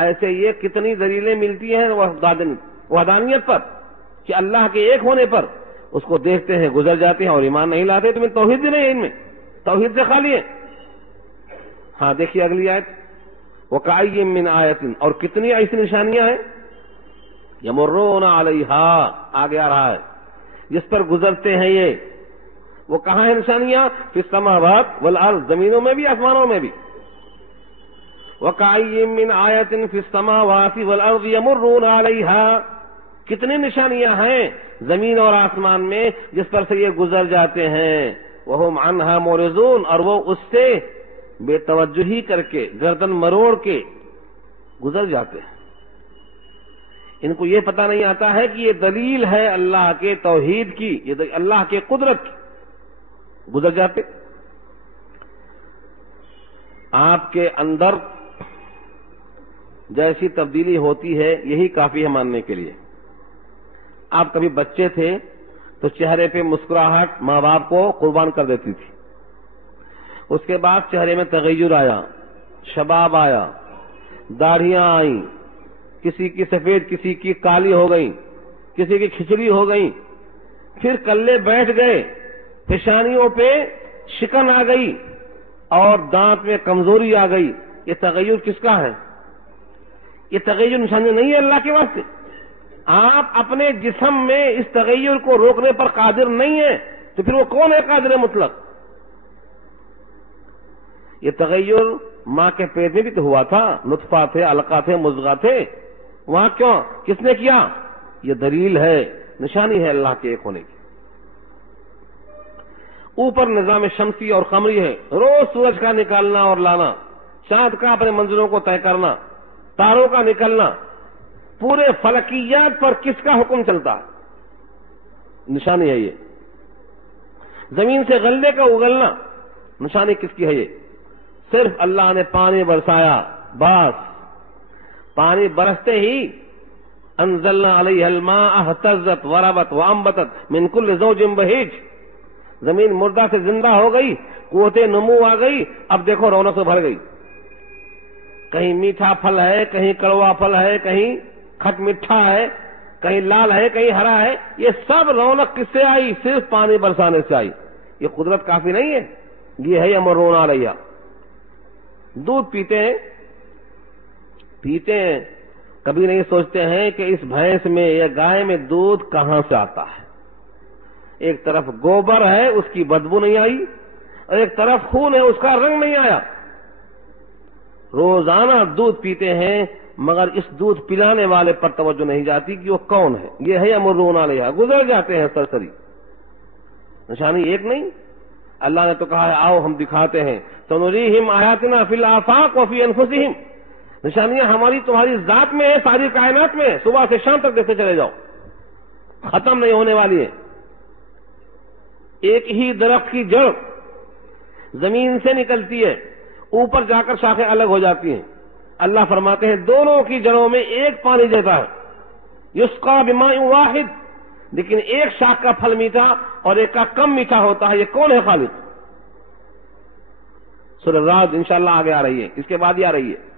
ایسے یہ کتنی دلیلیں ملتی ہیں وحدانیت پر کہ اللہ کے ایک ہونے پر اس کو دیکھتے ہیں، گزر جاتے ہیں اور ایمان نہیں لاتے. تو توحید بھی نہیں ہے، ان میں توحید سے خالی ہے. ہاں دیکھیے اگلی آیت، وَكَأَيٍّ مِّنْ آیَةٍ، اور کتنی ایسی نشانیاں ہیں، یمرون علیہا، آگے آ رہا ہے، جس پر گزرتے ہیں یہ. وہ کہاں ہے نشانیاں؟ فی السماوات والارض، زمینوں میں بھی آسمانوں میں بھی. وَكَأَيٍّ مِّنْ آیَةٍ فی السماوات والارض یمرون علیہا، کتنی نشانیاں ہیں زمین اور آسمان میں جس پر سے یہ گزر جاتے ہیں. وَهُمْ عَنْهَا مُعْرِضُونَ، اور وہ اس سے بے توجہی کر کے، گردن مروڑ کے گزر جاتے ہیں. ان کو یہ پتہ نہیں آتا ہے کہ یہ دلیل ہے اللہ کے توحید کی، یہ اللہ کے قدرت کی. گزر جاتے. آپ کے اندر جیسی تبدیلی ہوتی ہے یہی کافی ہے ماننے کے لیے. آپ کبھی بچے تھے تو چہرے پہ مسکراہٹ ماں باپ کو قربان کر دیتی تھی. اس کے بعد چہرے میں تغیر آیا، شباب آیا، داڑھیاں آئیں، کسی کی سفید کسی کی کالی ہو گئی، کسی کی کھچڑی ہو گئی، پھر کلے بیٹھ گئے، پیشانیوں پہ شکن آ گئی اور دانت میں کمزوری آ گئی. یہ تغیر کس کا ہے؟ یہ تغیر نشانی نہیں ہے اللہ کے واسطے. آپ اپنے جسم میں اس تغیر کو روکنے پر قادر نہیں ہیں، تو پھر وہ کون ہے قادر مطلق؟ یہ تغیر ماں کے پیٹ میں بھی تو ہوا تھا، نطفہ تھے، علقہ تھے، مضغہ تھے. وہاں کیوں؟ کس نے کیا؟ یہ دلیل ہے، نشانی ہے اللہ کے ایک ہونے کی. اوپر نظام شمسی اور قمری ہے، روز سورج کا نکالنا اور لانا، چاند کا اپنے منزلوں کو طے کرنا، تاروں کا نکلنا، پورے فلکیات پر کس کا حکم چلتا ہے؟ نشانی ہے یہ. زمین سے غلے کا اگلنا، نشانی کس کی ہے؟ یہ صرف اللہ نے پانی برسایا، بس پانی برستے ہی انزلنا علیہ الماء اہتزت وربت وانبتت من کل زوج بہیج، زمین مردہ سے زندہ ہو گئی، قوت نمو آ گئی. اب دیکھو رونق سے بھر گئی. کہیں میٹھا پھل ہے، کہیں کڑوا پھل ہے، کہیں کھٹ میٹھا ہے، کہیں لال ہے، کہیں ہرا ہے. یہ سب رونق کس سے آئی؟ صرف پانی برسانے سے آئی. یہ قدرت کافی نہیں ہے؟ یہ ہے یمرون علیہا. دودھ پیتے ہیں، کبھی نہیں سوچتے ہیں کہ اس بھینس میں یا گائے میں دودھ کہاں سے آتا ہے. ایک طرف گوبر ہے، اس کی بدبو نہیں آئی، اور ایک طرف خون ہے، اس کا رنگ نہیں آیا. روزانہ دودھ پیتے ہیں مگر اس دودھ پلانے والے پر توجہ نہیں جاتی کہ وہ کون ہے. یہ ہے یمرون علیہا، گزر جاتے ہیں سرسری. نشانی ایک نہیں. اللہ نے تو کہا ہے آؤ ہم دکھاتے ہیں، سنریہم آیاتنا فی الآفاق وفی انفسہم. نشانیاں ہماری تمہاری ذات میں ہے، ساری کائنات میں، صبح سے شام تک دیکھتے چلے جاؤ، ختم نہیں ہونے والی ہے. ایک ہی درخت کی جڑ زمین سے نکلتی ہے، اوپر جا کر شاخیں الگ ہو جاتی ہیں. اللہ فرماتے ہیں دونوں کی جڑوں میں ایک پانی دیتا ہے، یسقا بماء واحد، لیکن ایک شاخ کا پھل میٹھا اور ایک کا کم میٹھا ہوتا ہے. یہ کون ہے خالق؟ سورہ رعد انشاءاللہ آگے آ رہی ہے، اس کے بعد ہی آ رہی ہے.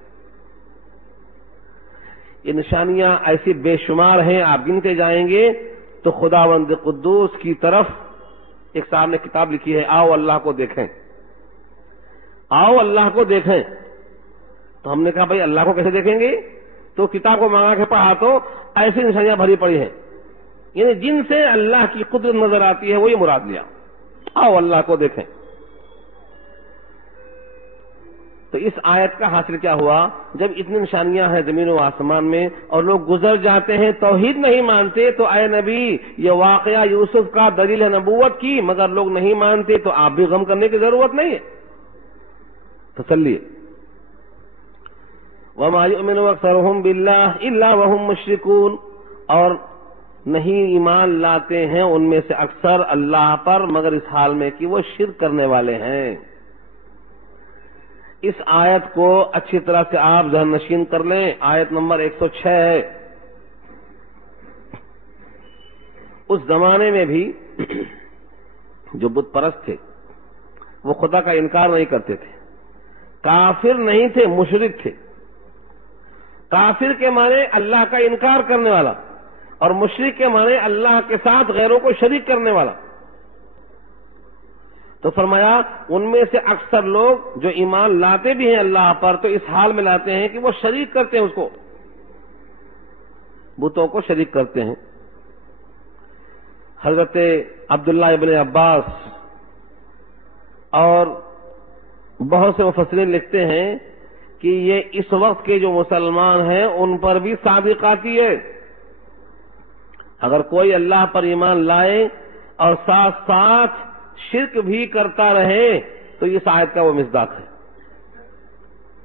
یہ نشانیاں ایسی بے شمار ہیں، آپ گنتے جائیں گے تو خداوند قدوس کی طرف. ایک صاحب نے کتاب لکھی ہے آؤ اللہ کو دیکھیں، آؤ اللہ کو دیکھیں. تو ہم نے کہا بھائی اللہ کو کیسے دیکھیں گے؟ تو کتاب کو منگا کے پڑھا تو ایسی نشانیاں بھری پڑی ہیں، یعنی جن سے اللہ کی قدرت نظر آتی ہے وہی مراد لیا. آؤ اللہ کو دیکھیں. تو اس آیت کا حاصل کیا ہوا؟ جب اتنی نشانیاں ہیں زمین و آسمان میں اور لوگ گزر جاتے ہیں، توحید نہیں مانتے، تو اے نبی یہ واقعہ یوسف کا دلیل ہے نبوت کی، مگر لوگ نہیں مانتے تو آپ بھی غم کرنے کی ضرورت نہیں ہے، تسلی. وَمَا يُؤْمِنُ أَكْثَرُهُمْ بِاللَّهِ إِلَّا وَهُمْ مُشْرِكُونَ، اور نہیں ایمان لاتے ہیں ان میں سے اکثر اللہ پر مگر اس حال میں کہ وہ شرک کرنے والے ہیں. اس آیت کو اچھی طرح سے آپ ذہن نشین کر لیں. آیت نمبر 106 ہے. اس زمانے میں بھی جو بت پرست تھے وہ خدا کا انکار نہیں کرتے تھے. کافر نہیں تھے، مشرک تھے. کافر کے معنی اللہ کا انکار کرنے والا، اور مشرک کے معنی اللہ کے ساتھ غیروں کو شریک کرنے والا. تو فرمایا ان میں سے اکثر لوگ جو ایمان لاتے بھی ہیں اللہ پر تو اس حال میں لاتے ہیں کہ وہ شریک کرتے ہیں، اس کو بتوں کو شریک کرتے ہیں. حضرت عبداللہ ابن عباس اور بہت سے مفسرین لکھتے ہیں کہ یہ اس وقت کے جو مسلمان ہیں ان پر بھی صادق آتی ہے. اگر کوئی اللہ پر ایمان لائے اور ساتھ ساتھ شرک بھی کرتا رہے تو یہ آیت کا وہ مصداق ہے.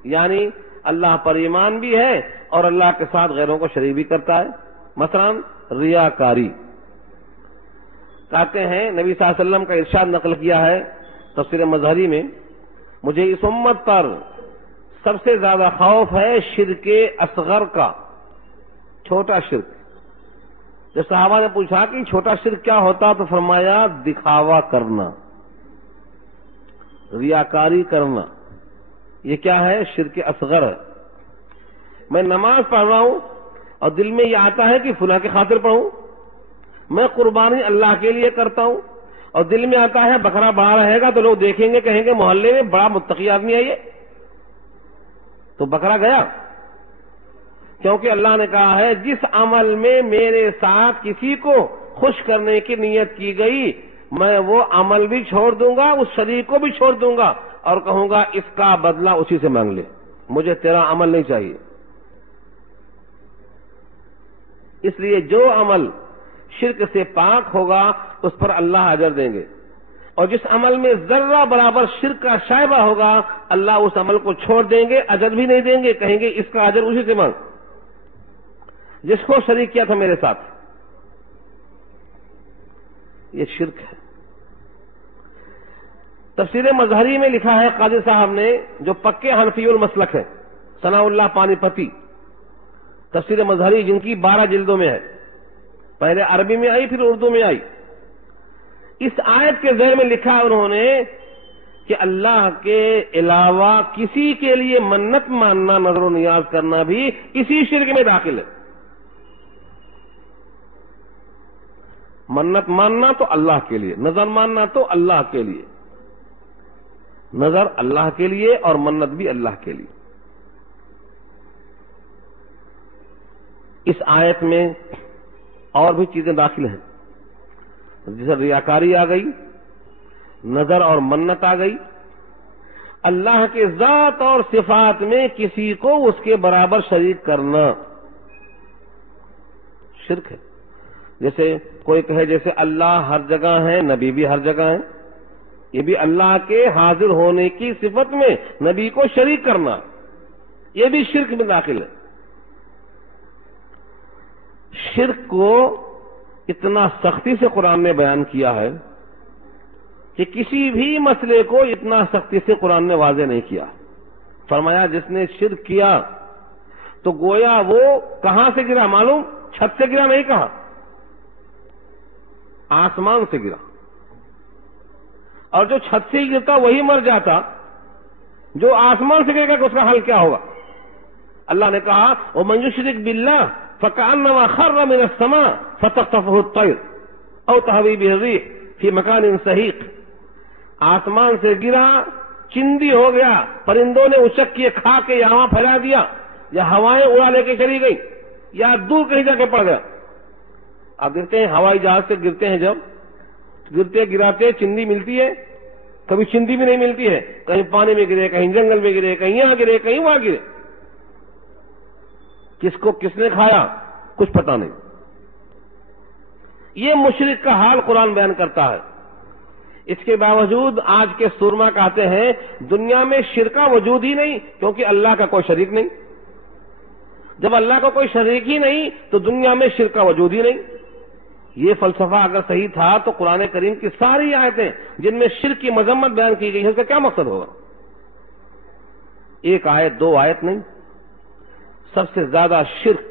یعنی اللہ پر ایمان بھی ہے اور اللہ کے ساتھ غیروں کو شریک بھی کرتا ہے. مثلا ریاکاری کہتے ہیں، نبی صلی اللہ علیہ وسلم کا ارشاد نقل کیا ہے تفسیر مظہری میں، مجھے اس امت پر سب سے زیادہ خوف ہے شرک اصغر کا، چھوٹا شرک. جب صحابہ نے پوچھا کہ چھوٹا شرک کیا ہوتا تو فرمایا دکھاوا کرنا، ریاکاری کرنا. یہ کیا ہے؟ شرک اصغر ہے. میں نماز پڑھ رہا ہوں اور دل میں یہ آتا ہے کہ فلاں کی خاطر پڑھوں، میں قربانی اللہ کے لیے کرتا ہوں اور دل میں آتا ہے بکرا بڑا رہے گا تو لوگ دیکھیں گے، کہیں گے محلے میں بڑا متقی آدمی ہے یہ، تو بکرا گیا. کیونکہ اللہ نے کہا ہے جس عمل میں میرے ساتھ کسی کو خوش کرنے کی نیت کی گئی میں وہ عمل بھی چھوڑ دوں گا، اس شریک کو بھی چھوڑ دوں گا اور کہوں گا اس کا بدلہ اسی سے مانگ لے، مجھے تیرا عمل نہیں چاہیے. اس لیے جو عمل شرک سے پاک ہوگا اس پر اللہ اجر دیں گے، اور جس عمل میں ذرہ برابر شرک کا شائبہ ہوگا اللہ اس عمل کو چھوڑ دیں گے، اجر بھی نہیں دیں گے، کہیں گے اس کا اجر اسی سے مانگ جس کو شریک کیا تھا میرے ساتھ. یہ شرک ہے. تفسیر مظہری میں لکھا ہے قاضی صاحب نے، جو پکے حنفی المسلک ہیں، ثناء اللہ پانی پتی، تفسیر مظہری جن کی 12 جلدوں میں ہے، پہلے عربی میں آئی پھر اردو میں آئی. اس آیت کے ذیل میں لکھا انہوں نے کہ اللہ کے علاوہ کسی کے لیے منت ماننا، نظر و نیاز کرنا بھی اسی شرک میں داخل ہے. منت ماننا تو اللہ کے لیے، نظر ماننا تو اللہ کے لیے، نظر اللہ کے لیے اور منت بھی اللہ کے لیے. اس آیت میں اور بھی چیزیں داخل ہیں، جیسے ریاکاری آ گئی، نظر اور منت آ گئی. اللہ کے ذات اور صفات میں کسی کو اس کے برابر شریک کرنا شرک ہے. جیسے کوئی کہے جیسے اللہ ہر جگہ ہے، نبی بھی ہر جگہ ہے، یہ بھی اللہ کے حاضر ہونے کی صفت میں نبی کو شریک کرنا، یہ بھی شرک میں داخل ہے. شرک کو اتنا سختی سے قرآن نے بیان کیا ہے کہ کسی بھی مسئلے کو اتنا سختی سے قرآن نے واضح نہیں کیا. فرمایا جس نے شرک کیا تو گویا وہ کہاں سے گرا معلوم؟ چھت سے گرا نہیں کہا، آسمان سے گرا. اور جو چھت سے گرتا وہی مر جاتا، جو آسمان سے گرے گا اس کا حل کیا ہوگا؟ اللہ نے کہا وَمَن يُشْرِكْ بِاللَّهِ فَكَأَنَّمَا خَرَّ مِنَ السَّمَاءِ فَتَخْطَفُهُ الطَّيْرُ أَوْ تَهْوِي بِهِ الرِّيحُ فِي مَكَانٍ سَحِيقٍ. آسمان سے گرا، چندی ہو گیا، پرندوں نے اچک کے کھا کے یہاں پھیلا دیا، یا ہوائیں اڑا لے کے چلی گئی، یا دور کہیں جا کے پڑ گیا. آپ دیکھتے ہیں ہوائی جہاز سے گرتے ہیں، جب گرتے گراتے چندی ملتی ہے، کبھی چندی بھی نہیں ملتی ہے، کہیں پانی میں گرے، کہیں جنگل میں گرے، کہیں یہاں گرے، کہیں وہاں گرے. کس کو کس نے کھایا کچھ پتہ نہیں. یہ مشرک کا حال قرآن بیان کرتا ہے. اس کے باوجود آج کے سورما کہتے ہیں دنیا میں شرک کا وجود ہی نہیں، کیونکہ اللہ کا کوئی شریک نہیں. جب اللہ کا کوئی شریک ہی نہیں تو دنیا میں شرک کا وجود ہی نہیں. یہ فلسفہ اگر صحیح تھا تو قرآن کریم کی ساری آیتیں جن میں شرک کی مذمت بیان کی گئی ہے اس کا کیا مقصد ہوگا؟ ایک آیت، دو آیت نہیں. سب سے زیادہ شرک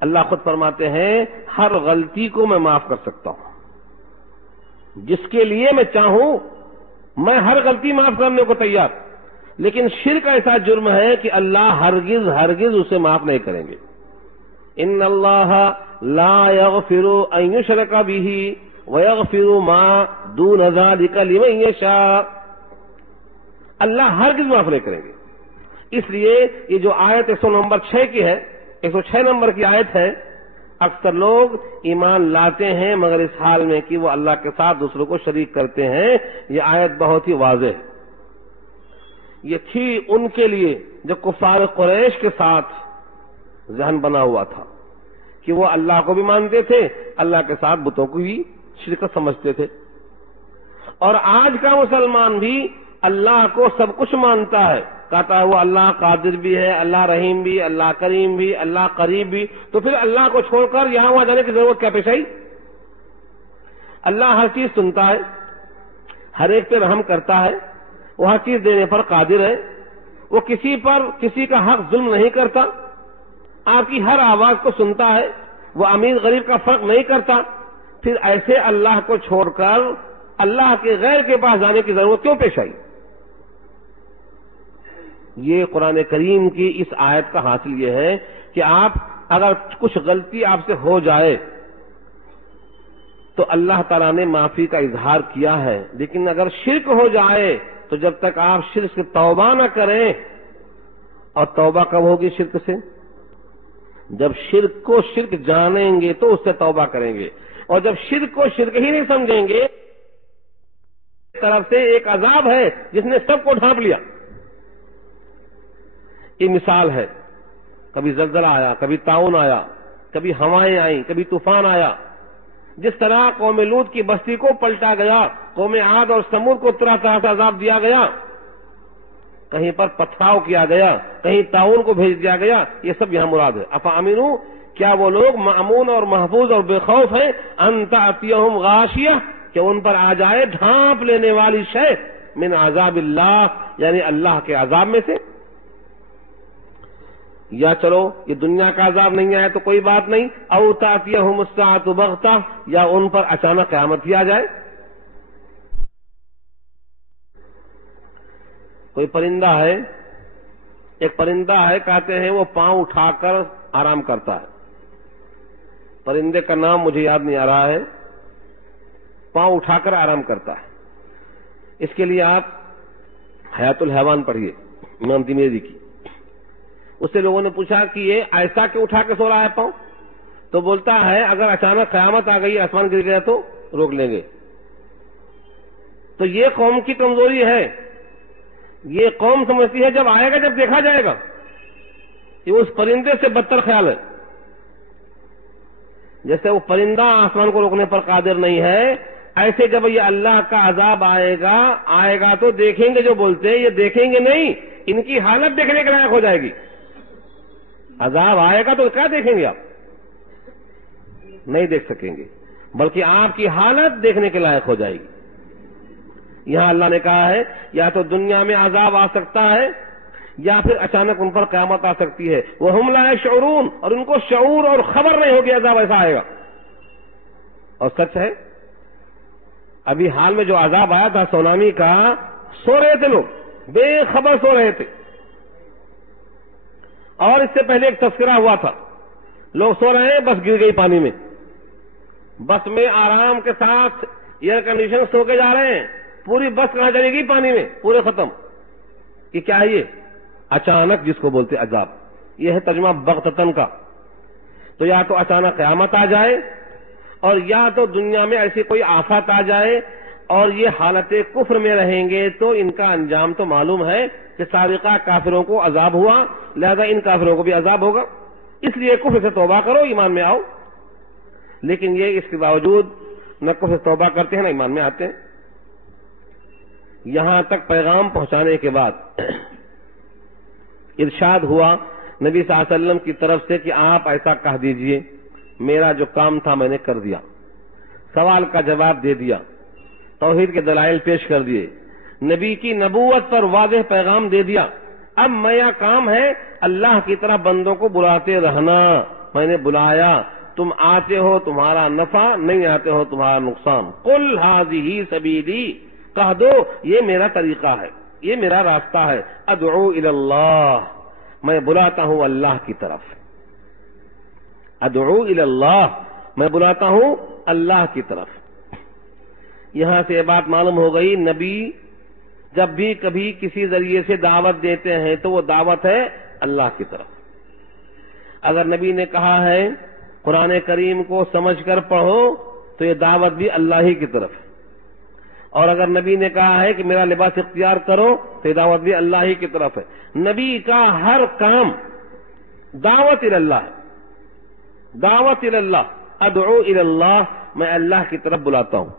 اللہ خود فرماتے ہیں ہر غلطی کو میں معاف کر سکتا ہوں، جس کے لیے میں چاہوں میں ہر غلطی معاف کرنے کو تیار، لیکن شرک ایسا جرم ہے کہ اللہ ہرگز ہرگز اسے معاف نہیں کریں گے۔ ان اللہ لا یغفر ان یشرک بہ ویغفر ما دون ذلک لمن یشاء، اللہ ہرگز معاف نہیں کریں گے۔ اس لیے یہ جو آیت 100 نمبر 6 کی ہے، 106 نمبر کی آیت ہے، اکثر لوگ ایمان لاتے ہیں مگر اس حال میں کہ وہ اللہ کے ساتھ دوسروں کو شریک کرتے ہیں۔ یہ آیت بہت ہی واضح ہے۔ یہ تھی ان کے لیے جو کفار قریش کے ساتھ ذہن بنا ہوا تھا کہ وہ اللہ کو بھی مانتے تھے، اللہ کے ساتھ بتوں کو بھی شرک سمجھتے تھے۔ اور آج کا مسلمان بھی اللہ کو سب کچھ مانتا ہے، کہتا ہے وہ اللہ قادر بھی ہے، اللہ رحیم بھی، اللہ کریم بھی، اللہ قریب بھی، تو پھر اللہ کو چھوڑ کر یہاں وہاں جانے کی ضرورت کیا پیش آئی؟ اللہ ہر چیز سنتا ہے، ہر ایک پہ رحم کرتا ہے، وہ ہر چیز دینے پر قادر ہے، وہ کسی پر کسی کا حق ظلم نہیں کرتا، آپ کی ہر آواز کو سنتا ہے، وہ امیر غریب کا فرق نہیں کرتا، پھر ایسے اللہ کو چھوڑ کر اللہ کے غیر کے پاس جانے کی ضرورت کیوں پیش آئی؟ یہ قرآن کریم کی اس آیت کا حاصل یہ ہے کہ آپ اگر کچھ غلطی آپ سے ہو جائے تو اللہ تعالیٰ نے معافی کا اظہار کیا ہے، لیکن اگر شرک ہو جائے تو جب تک آپ شرک سے توبہ نہ کریں، اور توبہ کب ہوگی شرک سے؟ جب شرک کو شرک جانیں گے تو اس سے توبہ کریں گے، اور جب شرک کو شرک ہی نہیں سمجھیں گے، طرف سے ایک عذاب ہے جس نے سب کو ڈھانپ لیا۔ یہ مثال ہے، کبھی زلزلہ آیا، کبھی طاعون آیا، کبھی ہوائیں آئیں، کبھی طوفان آیا، جس طرح قوم لوط کی بستی کو پلٹا گیا، قوم عاد اور سمود کو طرح طرح سے عذاب دیا گیا، کہیں پر پتھراؤ کیا گیا، کہیں طاعون کو بھیج دیا گیا، یہ سب یہاں مراد ہے۔ افامنوا، کیا وہ لوگ مأمون اور محفوظ اور بے خوف ہیں؟ ان تأتیہم غاشیہ، کہ ان پر آ جائے ڈھانپ لینے والی شے، من عذاب اللہ، یعنی اللہ کے عذاب میں سے۔ یا چلو یہ دنیا کا عذاب نہیں آیا تو کوئی بات نہیں، او تأتیہم الساعۃ بغتہ، یا ان پر اچانک قیامت ہی آ جائے۔ کوئی پرندہ ہے، ایک پرندہ ہے، کہتے ہیں وہ پاؤں اٹھا کر آرام کرتا ہے، پرندے کا نام مجھے یاد نہیں آ رہا ہے، پاؤں اٹھا کر آرام کرتا ہے۔ اس کے لیے آپ حیات الحیوان پڑھیے امام ترمذی کی۔ اس سے لوگوں نے پوچھا کہ یہ ایسا کیوں اٹھا کے سو رہا ہے پاؤں؟ تو بولتا ہے اگر اچانک قیامت آ گئی، آسمان گر گیا تو روک لیں گے۔ تو یہ قوم کی کمزوری ہے، یہ قوم سمجھتی ہے جب آئے گا جب دیکھا جائے گا، یہ اس پرندے سے بدتر خیال ہے۔ جیسے وہ پرندہ آسمان کو روکنے پر قادر نہیں ہے، ایسے جب یہ اللہ کا عذاب آئے گا تو دیکھیں گے، جو بولتے ہیں یہ دیکھیں گے نہیں، ان کی حالت دیکھنے کے لائق ہو جائے گی۔ عذاب آئے گا تو کیا دیکھیں گے؟ آپ نہیں دیکھ سکیں گے، بلکہ آپ کی حالت دیکھنے کے لائق ہو جائے گی۔ یہاں اللہ نے کہا ہے یا تو دنیا میں عذاب آ سکتا ہے یا پھر اچانک ان پر قیامت آ سکتی ہے، وَهُمْ لَا يَشْعُرُونَ، اور ان کو شعور اور خبر نہیں ہوگی عذاب ایسا آئے گا۔ اور سچ ہے، ابھی حال میں جو عذاب آیا تھا سونامی کا، سو رہے تھے لوگ، بے خبر سو رہے تھے، اور اس سے پہلے ایک تذکرہ ہوا تھا، لوگ سو رہے ہیں، بس گر گئی پانی میں، بس میں آرام کے ساتھ ایئر کنڈیشن سو کے جا رہے ہیں، پوری بس کہاں چلے گی؟ پانی میں، پورے ختم۔ یہ کیا ہے؟ یہ اچانک جس کو بولتے عذاب، یہ ہے ترجمہ بغتتن کا۔ تو یا تو اچانک قیامت آ جائے، اور یا تو دنیا میں ایسی کوئی آفات آ جائے اور یہ حالت کفر میں رہیں گے، تو ان کا انجام تو معلوم ہے کہ سابقہ کافروں کو عذاب ہوا، لہذا ان کافروں کو بھی عذاب ہوگا، اس لیے کفر سے توبہ کرو، ایمان میں آؤ۔ لیکن یہ اس کے باوجود نہ کفر سے توبہ کرتے ہیں نہ ایمان میں آتے ہیں۔ یہاں تک پیغام پہنچانے کے بعد ارشاد ہوا نبی صلی اللہ علیہ وسلم کی طرف سے کہ آپ ایسا کہہ دیجئے، میرا جو کام تھا میں نے کر دیا، سوال کا جواب دے دیا، توحید کے دلائل پیش کر دیے، نبی کی نبوت پر واضح پیغام دے دیا، اب میرا کام ہے اللہ کی طرح بندوں کو بلاتے رہنا۔ میں نے بلایا، تم آتے ہو تمہارا نفع، نہیں آتے ہو تمہارا نقصان۔ قل ھذہ سبیلی، کہہ دو یہ میرا طریقہ ہے، یہ میرا راستہ ہے، ادعو الی اللہ، میں بلاتا ہوں اللہ کی طرف، ادعو الی اللہ، میں بلاتا ہوں اللہ کی طرف۔ یہاں سے یہ بات معلوم ہو گئی، نبی جب بھی کبھی کسی ذریعے سے دعوت دیتے ہیں تو وہ دعوت ہے اللہ کی طرف۔ اگر نبی نے کہا ہے قرآن کریم کو سمجھ کر پڑھو تو یہ دعوت بھی اللہ ہی کی طرف ہے، اور اگر نبی نے کہا ہے کہ میرا لباس اختیار کرو تو یہ دعوت بھی اللہ ہی کی طرف ہے۔ نبی کا ہر کام دعوت الی اللہ ہے، دعوت الی اللہ، ادعو الی اللہ، میں اللہ کی طرف بلاتا ہوں۔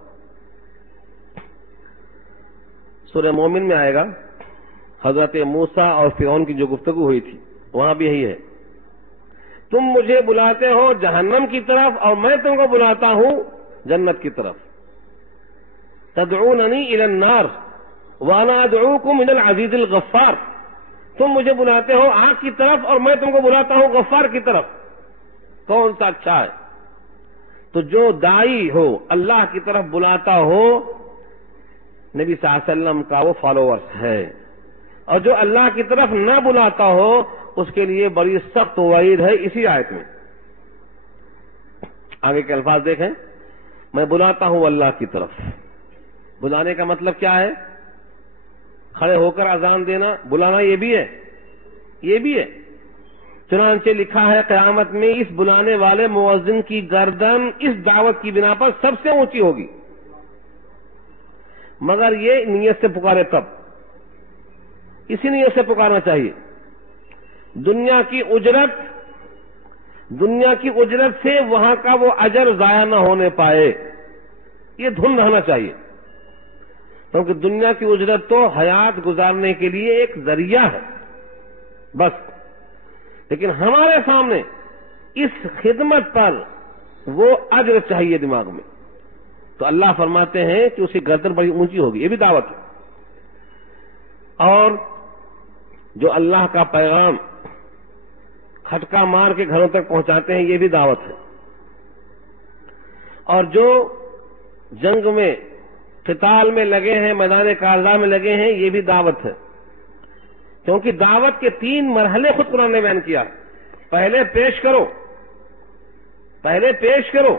سورہ مومن میں آئے گا، حضرت موسیٰ اور فرعون کی جو گفتگو ہوئی تھی وہاں بھی یہی ہے، تم مجھے بلاتے ہو جہنم کی طرف اور میں تم کو بلاتا ہوں جنت کی طرف، تدعوننی الی النار وانا ادعوکم الی العزیز الغفار، تم مجھے بلاتے ہو آگ کی طرف اور میں تم کو بلاتا ہوں غفار کی طرف، کون سا اچھا ہے؟ تو جو داعی ہو اللہ کی طرف بلاتا ہو نبی صلی اللہ علیہ وسلم کا وہ فالوورس ہے، اور جو اللہ کی طرف نہ بلاتا ہو اس کے لیے بڑی سخت وعید ہے اسی آیت میں۔ آگے کے الفاظ دیکھیں، میں بلاتا ہوں اللہ کی طرف۔ بلانے کا مطلب کیا ہے؟ کھڑے ہو کر اذان دینا، بلانا یہ بھی ہے، یہ بھی ہے۔ چنانچہ لکھا ہے قیامت میں اس بلانے والے مؤذن کی گردن اس دعوت کی بنا پر سب سے اونچی ہوگی، مگر یہ نیت سے پکارے تب، اسی نیت سے پکارنا چاہیے۔ دنیا کی اجرت سے وہاں کا وہ اجر ضائع نہ ہونے پائے، یہ دھن رہنا چاہیے، کیونکہ دنیا کی اجرت تو حیات گزارنے کے لیے ایک ذریعہ ہے بس، لیکن ہمارے سامنے اس خدمت پر وہ اجر چاہیے دماغ میں، تو اللہ فرماتے ہیں کہ اس کی گردن بڑی اونچی ہوگی، یہ بھی دعوت ہے۔ اور جو اللہ کا پیغام کھٹکا مار کے گھروں تک پہنچاتے ہیں یہ بھی دعوت ہے، اور جو جنگ میں قتال میں لگے ہیں، میدان کارزہ میں لگے ہیں، یہ بھی دعوت ہے، کیونکہ دعوت کے 3 مرحلے خود قرآن نے بیان کیا۔ پہلے پیش کرو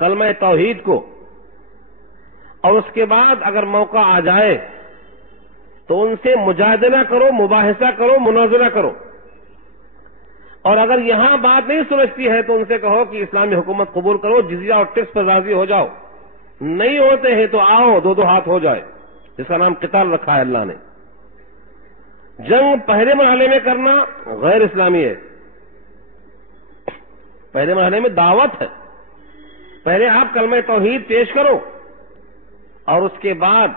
کلمہ توحید کو، اور اس کے بعد اگر موقع آ جائے تو ان سے مجادلہ کرو، مباحثہ کرو، مناظرہ کرو، اور اگر یہاں بات نہیں سمجھتی ہے تو ان سے کہو کہ اسلامی حکومت قبول کرو، جزیہ اور ٹیکس پر راضی ہو جاؤ، نہیں ہوتے ہیں تو آؤ 2 ہاتھ ہو جائے، جس کا نام قتال رکھا ہے اللہ نے۔ جنگ پہلے مرحلے میں کرنا غیر اسلامی ہے، پہلے مرحلے میں دعوت ہے، پہلے آپ کلمہ توحید پیش کرو اور اس کے بعد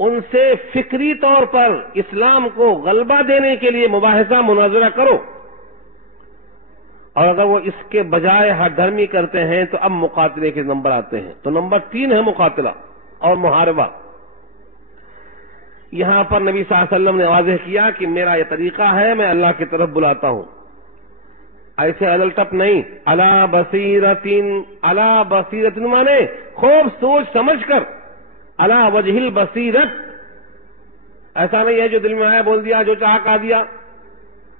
ان سے فکری طور پر اسلام کو غلبہ دینے کے لیے مباحثہ مناظرہ کرو، اور اگر وہ اس کے بجائے ہر دھرمی کرتے ہیں تو اب مقاتلے کے نمبر آتے ہیں، تو نمبر 3 ہے مقاتلہ اور محاربہ۔ یہاں پر نبی صلی اللہ علیہ وسلم نے واضح کیا کہ میرا یہ طریقہ ہے، میں اللہ کی طرف بلاتا ہوں، ایسے عدل ٹپ نہیں، علی بصیرت مانے خوب سوچ سمجھ کر، علی وجہ البصیرت، ایسا نہیں ہے جو دل میں آیا بول دیا، جو چاہا کہا دیا،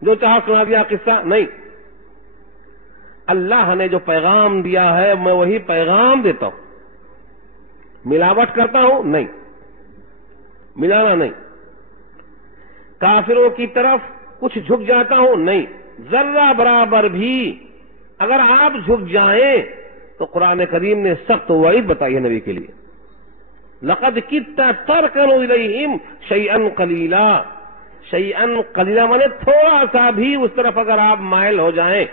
جو چاہا سنا دیا قصہ، نہیں، اللہ نے جو پیغام دیا ہے میں وہی پیغام دیتا ہوں، ملاوٹ کرتا ہوں نہیں، ملانا نہیں، کافروں کی طرف کچھ جھک جاتا ہوں نہیں، ذرہ برابر بھی اگر آپ جھک جائیں تو قرآن کریم نے سخت وعید بتائی ہے نبی کے لیے، لقد کدت ترکن الیہم شیئا قلیلا، شیئا قلیلا مانے تھوڑا سا بھی اس طرف اگر آپ مائل ہو جائیں،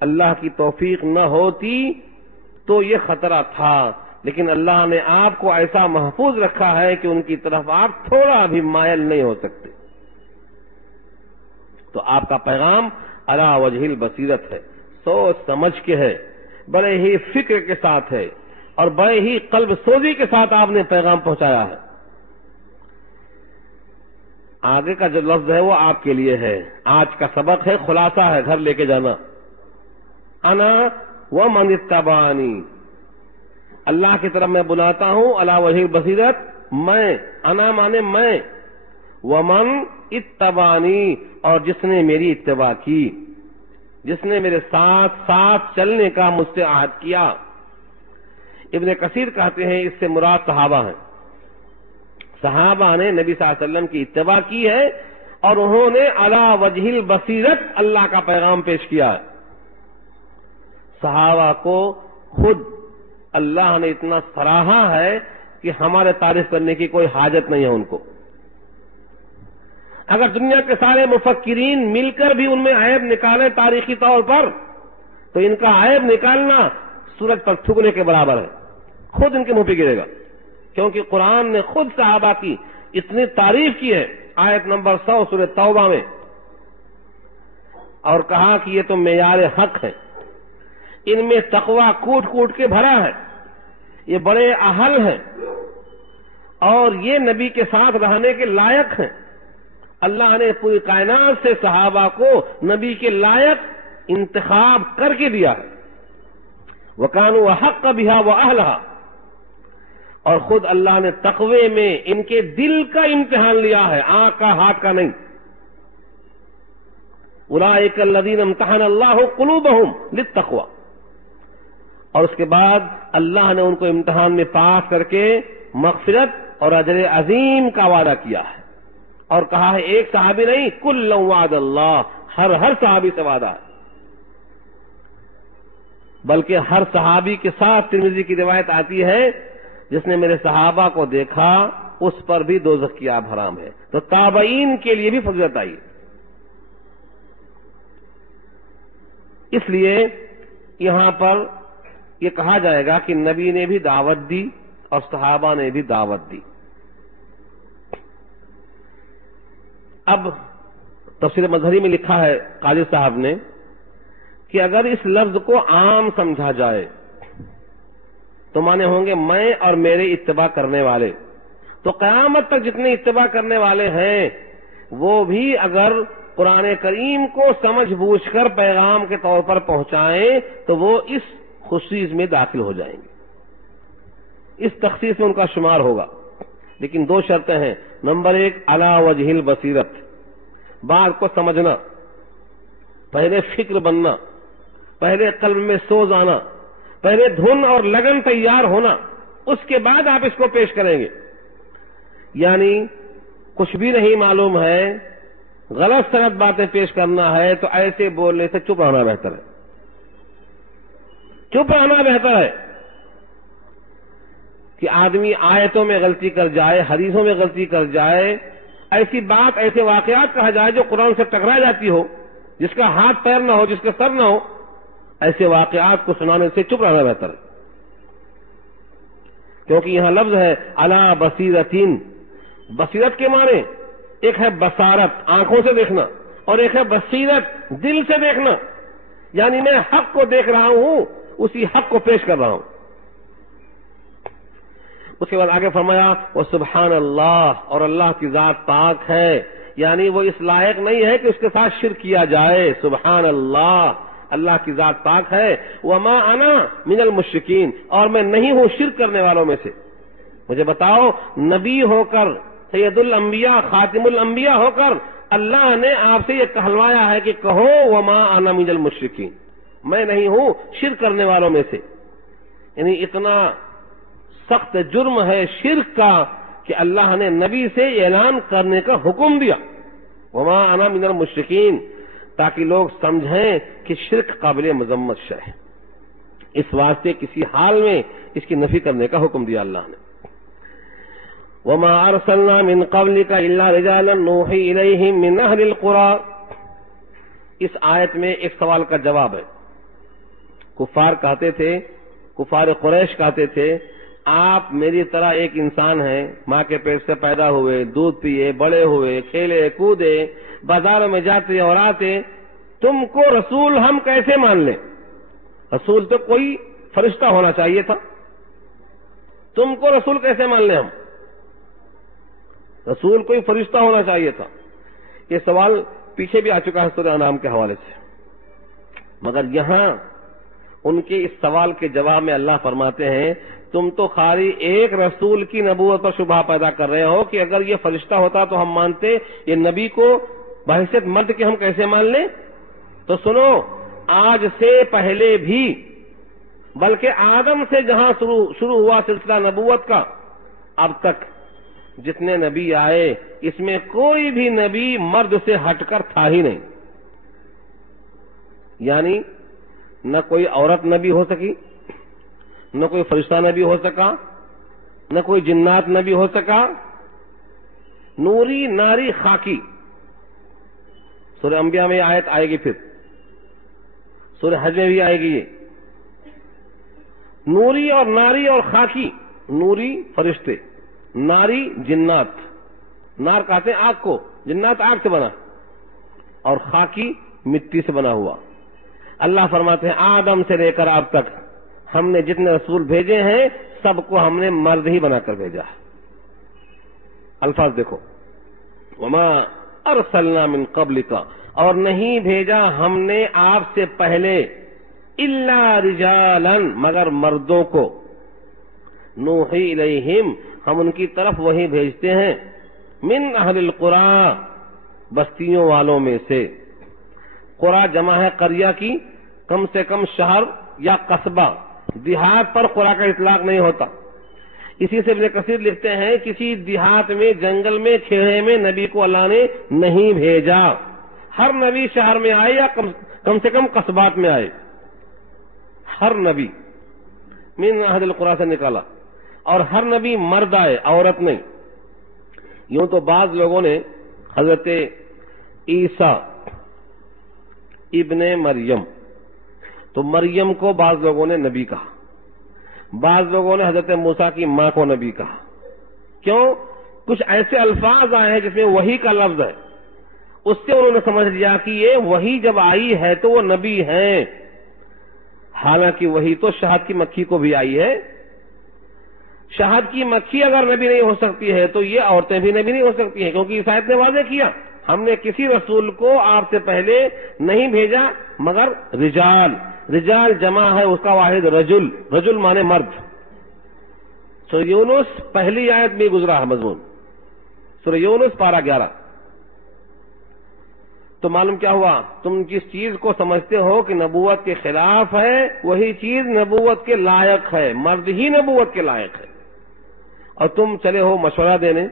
اللہ کی توفیق نہ ہوتی تو یہ خطرہ تھا، لیکن اللہ نے آپ کو ایسا محفوظ رکھا ہے کہ ان کی طرف آپ تھوڑا بھی مائل نہیں ہو سکتے۔ تو آپ کا پیغام علی وجہ البصیرت ہے، سوچ سمجھ کے ہے، بڑے ہی فکر کے ساتھ ہے، اور بڑے ہی قلب سوزی کے ساتھ آپ نے پیغام پہنچایا ہے۔ آگے کا جو لفظ ہے وہ آپ کے لیے ہے، آج کا سبق ہے، خلاصہ ہے، گھر لے کے جانا۔ انا ومن اتبعنی، اللہ کی طرف میں بلاتا ہوں، علی وجہ بصیرت، میں، انا مانے میں، ومن اتبعنی، اور جس نے میری اتباع کی، جس نے میرے ساتھ ساتھ چلنے کا مجھ سے عہد کیا۔ ابن کثیر کہتے ہیں اس سے مراد صحابہ ہیں، صحابہ نے نبی صلی اللہ علیہ وسلم کی اتباع کی ہے اور انہوں نے علی وجہ البصیرت اللہ کا پیغام پیش کیا ہے۔ صحابہ کو خود اللہ نے اتنا سراہا ہے کہ ہمارے تعریف کرنے کی کوئی حاجت نہیں ہے ان کو۔ اگر دنیا کے سارے مفکرین مل کر بھی ان میں عیب نکالیں تاریخی طور پر، تو ان کا عیب نکالنا سورج پر تھوکنے کے برابر ہے، خود ان کے منہ پہ گرے گا، کیونکہ قرآن نے خود صحابہ کی اتنی تعریف کی ہے آیت نمبر 100 سورہ توبہ میں، اور کہا کہ یہ تو معیار حق ہے، ان میں تقوی کوٹ کوٹ کے بھرا ہے، یہ بڑے اہل ہیں اور یہ نبی کے ساتھ رہنے کے لائق ہیں۔ اللہ نے پوری کائنات سے صحابہ کو نبی کے لائق انتخاب کر کے دیا ہے، وَكَانُوا أَحَقَّ بِهَا وَأَهْلَهَا، اور خود اللہ نے تقوی میں ان کے دل کا امتحان لیا ہے، آنکھ کا ہاتھ کا نہیں۔ أُولَٰئِكَ الَّذِينَ امْتَحَنَ اللَّهُ قُلُوبَهُمْ لِلتَّقْوَىٰ، اور اس کے بعد اللہ نے ان کو امتحان میں پاس کر کے مغفرت اور اجر عظیم کا وعدہ کیا ہے، اور کہا ہے ایک صحابی نہیں، کُلًّا وعد اللہ، ہر صحابی سے وعدہ ہے، بلکہ ہر صحابی کے ساتھ ترمذی کی روایت آتی ہے جس نے میرے صحابہ کو دیکھا اس پر بھی دوزخ کی آگ حرام ہے۔ تو تابعین کے لیے بھی فضیلت آئی، اس لیے یہاں پر یہ کہا جائے گا کہ نبی نے بھی دعوت دی اور صحابہ نے بھی دعوت دی۔ اب تفسیر مظہری میں لکھا ہے قاضی صاحب نے کہ اگر اس لفظ کو عام سمجھا جائے تو مانے ہوں گے میں اور میرے اتباع کرنے والے، تو قیامت تک جتنے اتباع کرنے والے ہیں وہ بھی اگر قرآن کریم کو سمجھ بوجھ کر پیغام کے طور پر پہنچائیں تو وہ اس خصوص میں داخل ہو جائیں گے، اس تخصیص میں ان کا شمار ہوگا، لیکن دو شرطیں ہیں۔ نمبر 1 علی وجہ البصیرت، بات کو سمجھنا، پہلے فکر بننا، پہلے قلب میں سوز آنا، پہلے دھن اور لگن تیار ہونا، اس کے بعد آپ اس کو پیش کریں گے۔ یعنی کچھ بھی نہیں معلوم ہے، غلط سلط باتیں پیش کرنا ہے تو ایسے بولنے سے چپ رہنا بہتر ہے، چپ رہنا بہتر ہے کہ آدمی آیتوں میں غلطی کر جائے، حدیثوں میں غلطی کر جائے، ایسی بات، ایسے واقعات کہا جائے جو قرآن سے ٹکرا جاتی ہو، جس کا ہاتھ پیر نہ ہو، جس کا سر نہ ہو، ایسے واقعات کو سنانے سے چپ رہنا بہتر ہے، کیونکہ یہاں لفظ ہے علی بصیرتین، بصیرت کے معنی ایک ہے بصارت آنکھوں سے دیکھنا، اور ایک ہے بصیرت دل سے دیکھنا، یعنی میں حق کو دیکھ رہا ہوں، اسی حق کو پیش کر رہا ہوں۔ اس کے بعد آگے فرمایا وسبحان اللہ، اور اللہ کی ذات پاک ہے، یعنی وہ اس لائق نہیں ہے کہ اس کے ساتھ شرک کیا جائے، سبحان اللہ، اللہ کی ذات پاک ہے، وما انا من المشرکین، اور میں نہیں ہوں شرک کرنے والوں میں سے۔ مجھے بتاؤ، نبی ہو کر، سید الانبیاء، خاتم الانبیاء ہو کر اللہ نے آپ سے یہ کہلوایا ہے کہ کہو وما انا من المشرکین، میں نہیں ہوں شرک کرنے والوں میں سے، یعنی اتنا سخت جرم ہے شرک کا کہ اللہ نے نبی سے اعلان کرنے کا حکم دیا، وما انا من المشرکین، تاکہ لوگ سمجھیں کہ شرک قابل مذمت شے ہے، اس واسطے کسی حال میں اس کی نفی کرنے کا حکم دیا اللہ نے۔ وما ارسلنا من قبلك الا رجالا نوحي اليهم من اهل القرى، اس آیت میں ایک سوال کا جواب ہے۔ کفار کہتے تھے، کفار قریش کہتے تھے آپ میری طرح ایک انسان ہیں، ماں کے پیٹ سے پیدا ہوئے، دودھ پیے، بڑے ہوئے، کھیلے کودے، بازاروں میں جاتے اور آتے، تم کو رسول ہم کیسے مان لیں؟ رسول تو کوئی فرشتہ ہونا چاہیے تھا، تم کو رسول کیسے مان لیں ہم؟ رسول کوئی فرشتہ ہونا چاہیے تھا۔ یہ سوال پیچھے بھی آ چکا ہے سورہ انعام کے حوالے سے، مگر یہاں ان کے اس سوال کے جواب میں اللہ فرماتے ہیں تم تو خالی ایک رسول کی نبوت پر شبہ پیدا کر رہے ہو کہ اگر یہ فرشتہ ہوتا تو ہم مانتے، یہ نبی کو بحیثیت مرد کے ہم کیسے مان لیں؟ تو سنو، آج سے پہلے بھی، بلکہ آدم سے جہاں شروع ہوا سلسلہ نبوت کا، اب تک جتنے نبی آئے اس میں کوئی بھی نبی مرد سے ہٹ کر تھا ہی نہیں. یعنی نہ کوئی عورت نبی ہو سکی، نہ کوئی فرشتہ نبی ہو سکا، نہ کوئی جنات نبی ہو سکا. نوری، ناری، خاکی. سورہ انبیاء میں آیت آئے گی، پھر سورہ حج میں بھی آئے گی. یہ نوری اور ناری اور خاکی. نوری فرشتے، ناری جنات. نار کہتے ہیں آگ کو، جنات آگ سے بنا، اور خاکی مٹی سے بنا ہوا. اللہ فرماتے ہیں آدم سے لے کر اب تک ہم نے جتنے رسول بھیجے ہیں سب کو ہم نے مرد ہی بنا کر بھیجا. الفاظ دیکھو، وما ارسلنا من قبلک، اور نہیں بھیجا ہم نے آپ سے پہلے، الا رجالا، مگر مردوں کو، نوحی الیہم، ہم ان کی طرف وہی بھیجتے ہیں، من اہل القری، بستیوں والوں میں سے. قرى جمع ہے قریہ کی، کم سے کم شہر یا قصبہ. دیہات پر قرى کا اطلاق نہیں ہوتا. اسی سے ابن کثیر لکھتے ہیں کسی دیہات میں، جنگل میں، کھیڑے میں نبی کو اللہ نے نہیں بھیجا. ہر نبی شہر میں آئے یا کم سے کم قصبات میں آئے. ہر نبی من اہل القری سے نکالا، اور ہر نبی مرد آئے، عورت نہیں. یوں تو بعض لوگوں نے حضرت عیسیٰ ابن مریم، تو مریم کو بعض لوگوں نے نبی کہا، بعض لوگوں نے حضرت موسیٰ کی ماں کو نبی کہا. کیوں؟ کچھ ایسے الفاظ آئے ہیں جس میں وحی کا لفظ ہے، اس سے انہوں نے سمجھ لیا کہ یہ وحی جب آئی ہے تو وہ نبی ہیں. حالانکہ وحی تو شہد کی مکھی کو بھی آئی ہے. شہد کی مکھی اگر نبی نہیں ہو سکتی ہے تو یہ عورتیں بھی نبی نہیں ہو سکتی ہیں، کیونکہ اس آیت نے واضح کیا ہم نے کسی رسول کو آپ سے پہلے نہیں بھیجا مگر رجال. رجال جمع ہے اس کا واحد رجل، رجل مانے مرد. سورہ یونس پہلی آیت میں گزرا ہے مضمون، سورہ یونس پارہ 11. تو معلوم کیا ہوا؟ تم جس چیز کو سمجھتے ہو کہ نبوت کے خلاف ہے وہی چیز نبوت کے لائق ہے، مرد ہی نبوت کے لائق ہے. اور تم چلے ہو مشورہ دینے.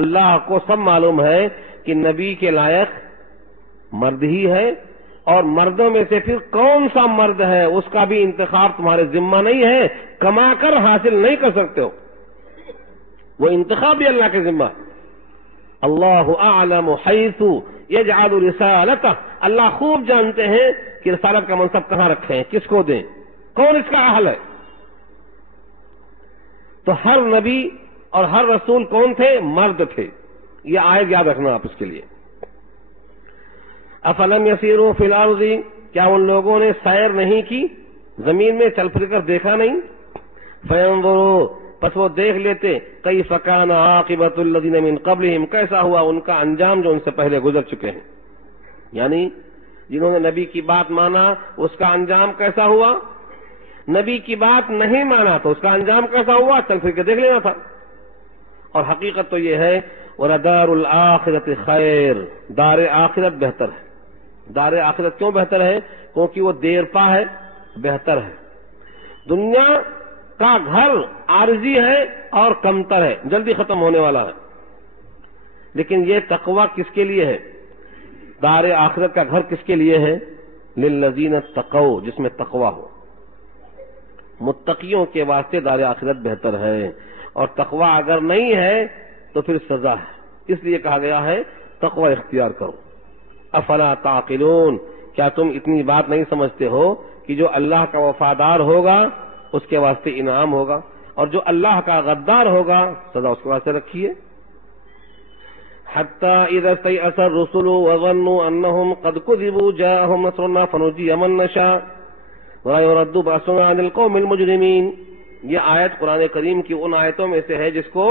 اللہ کو سب معلوم ہے کہ نبی کے لائق مرد ہی ہے، اور مردوں میں سے پھر کون سا مرد ہے اس کا بھی انتخاب تمہارے ذمہ نہیں ہے، کما کر حاصل نہیں کر سکتے ہو، وہ انتخاب بھی اللہ کے ذمہ. اللہ اعلم حیث یجعل رسالتہ، اللہ خوب جانتے ہیں کہ رسالت کا منصب کہاں رکھیں، کس کو دیں، کون اس کا اہل ہے. تو ہر نبی اور ہر رسول کون تھے؟ مرد تھے. یہ آیت یاد رکھنا آپ اس کے لیے. افلم یسیروا فی الارض، کیا ان لوگوں نے سیر نہیں کی زمین میں، چل پھر کر دیکھا نہیں؟ فینظروا، پس وہ دیکھ لیتے، کیف کان عاقبۃ الذین من قبلہم، کیسا ہوا ان کا انجام جو ان سے پہلے گزر چکے ہیں. یعنی جنہوں نے نبی کی بات مانا اس کا انجام کیسا ہوا، نبی کی بات نہیں مانا تو اس کا انجام کیسا ہوا، چل پھر کے دیکھ لینا تھا. اور حقیقت تو یہ ہے وَلَدَارُ الْآخِرَةِ خیر، دار آخرت بہتر ہے. دار آخرت کیوں بہتر ہے؟ کیونکہ وہ دیر پا ہے، بہتر ہے. دنیا کا گھر عارضی ہے اور کمتر ہے، جلدی ختم ہونے والا ہے. لیکن یہ تقوی کس کے لیے ہے؟ دار آخرت کا گھر کس کے لیے ہے؟ للذین اتقوا، جس میں تقوی ہو. متقیوں کے واسطے دار آخرت بہتر ہے، اور تقوی اگر نہیں ہے تو پھر سزا ہے. اس لیے کہا گیا ہے تقوی اختیار کرو. افلا تعقلون، کیا تم اتنی بات نہیں سمجھتے ہو کہ جو اللہ کا وفادار ہوگا اس کے واسطے انعام ہوگا، اور جو اللہ کا غدار ہوگا سزا اس کے واسطے رکھیے. حتی اذا استیأس الرسل وظنوا انہم قد کذبوا جاءہم نصرنا فنجی من نشاء ولا يرد بأسنا عن القوم المجرمین. یہ آیت قرآن کریم کی ان آیتوں میں سے ہے جس کو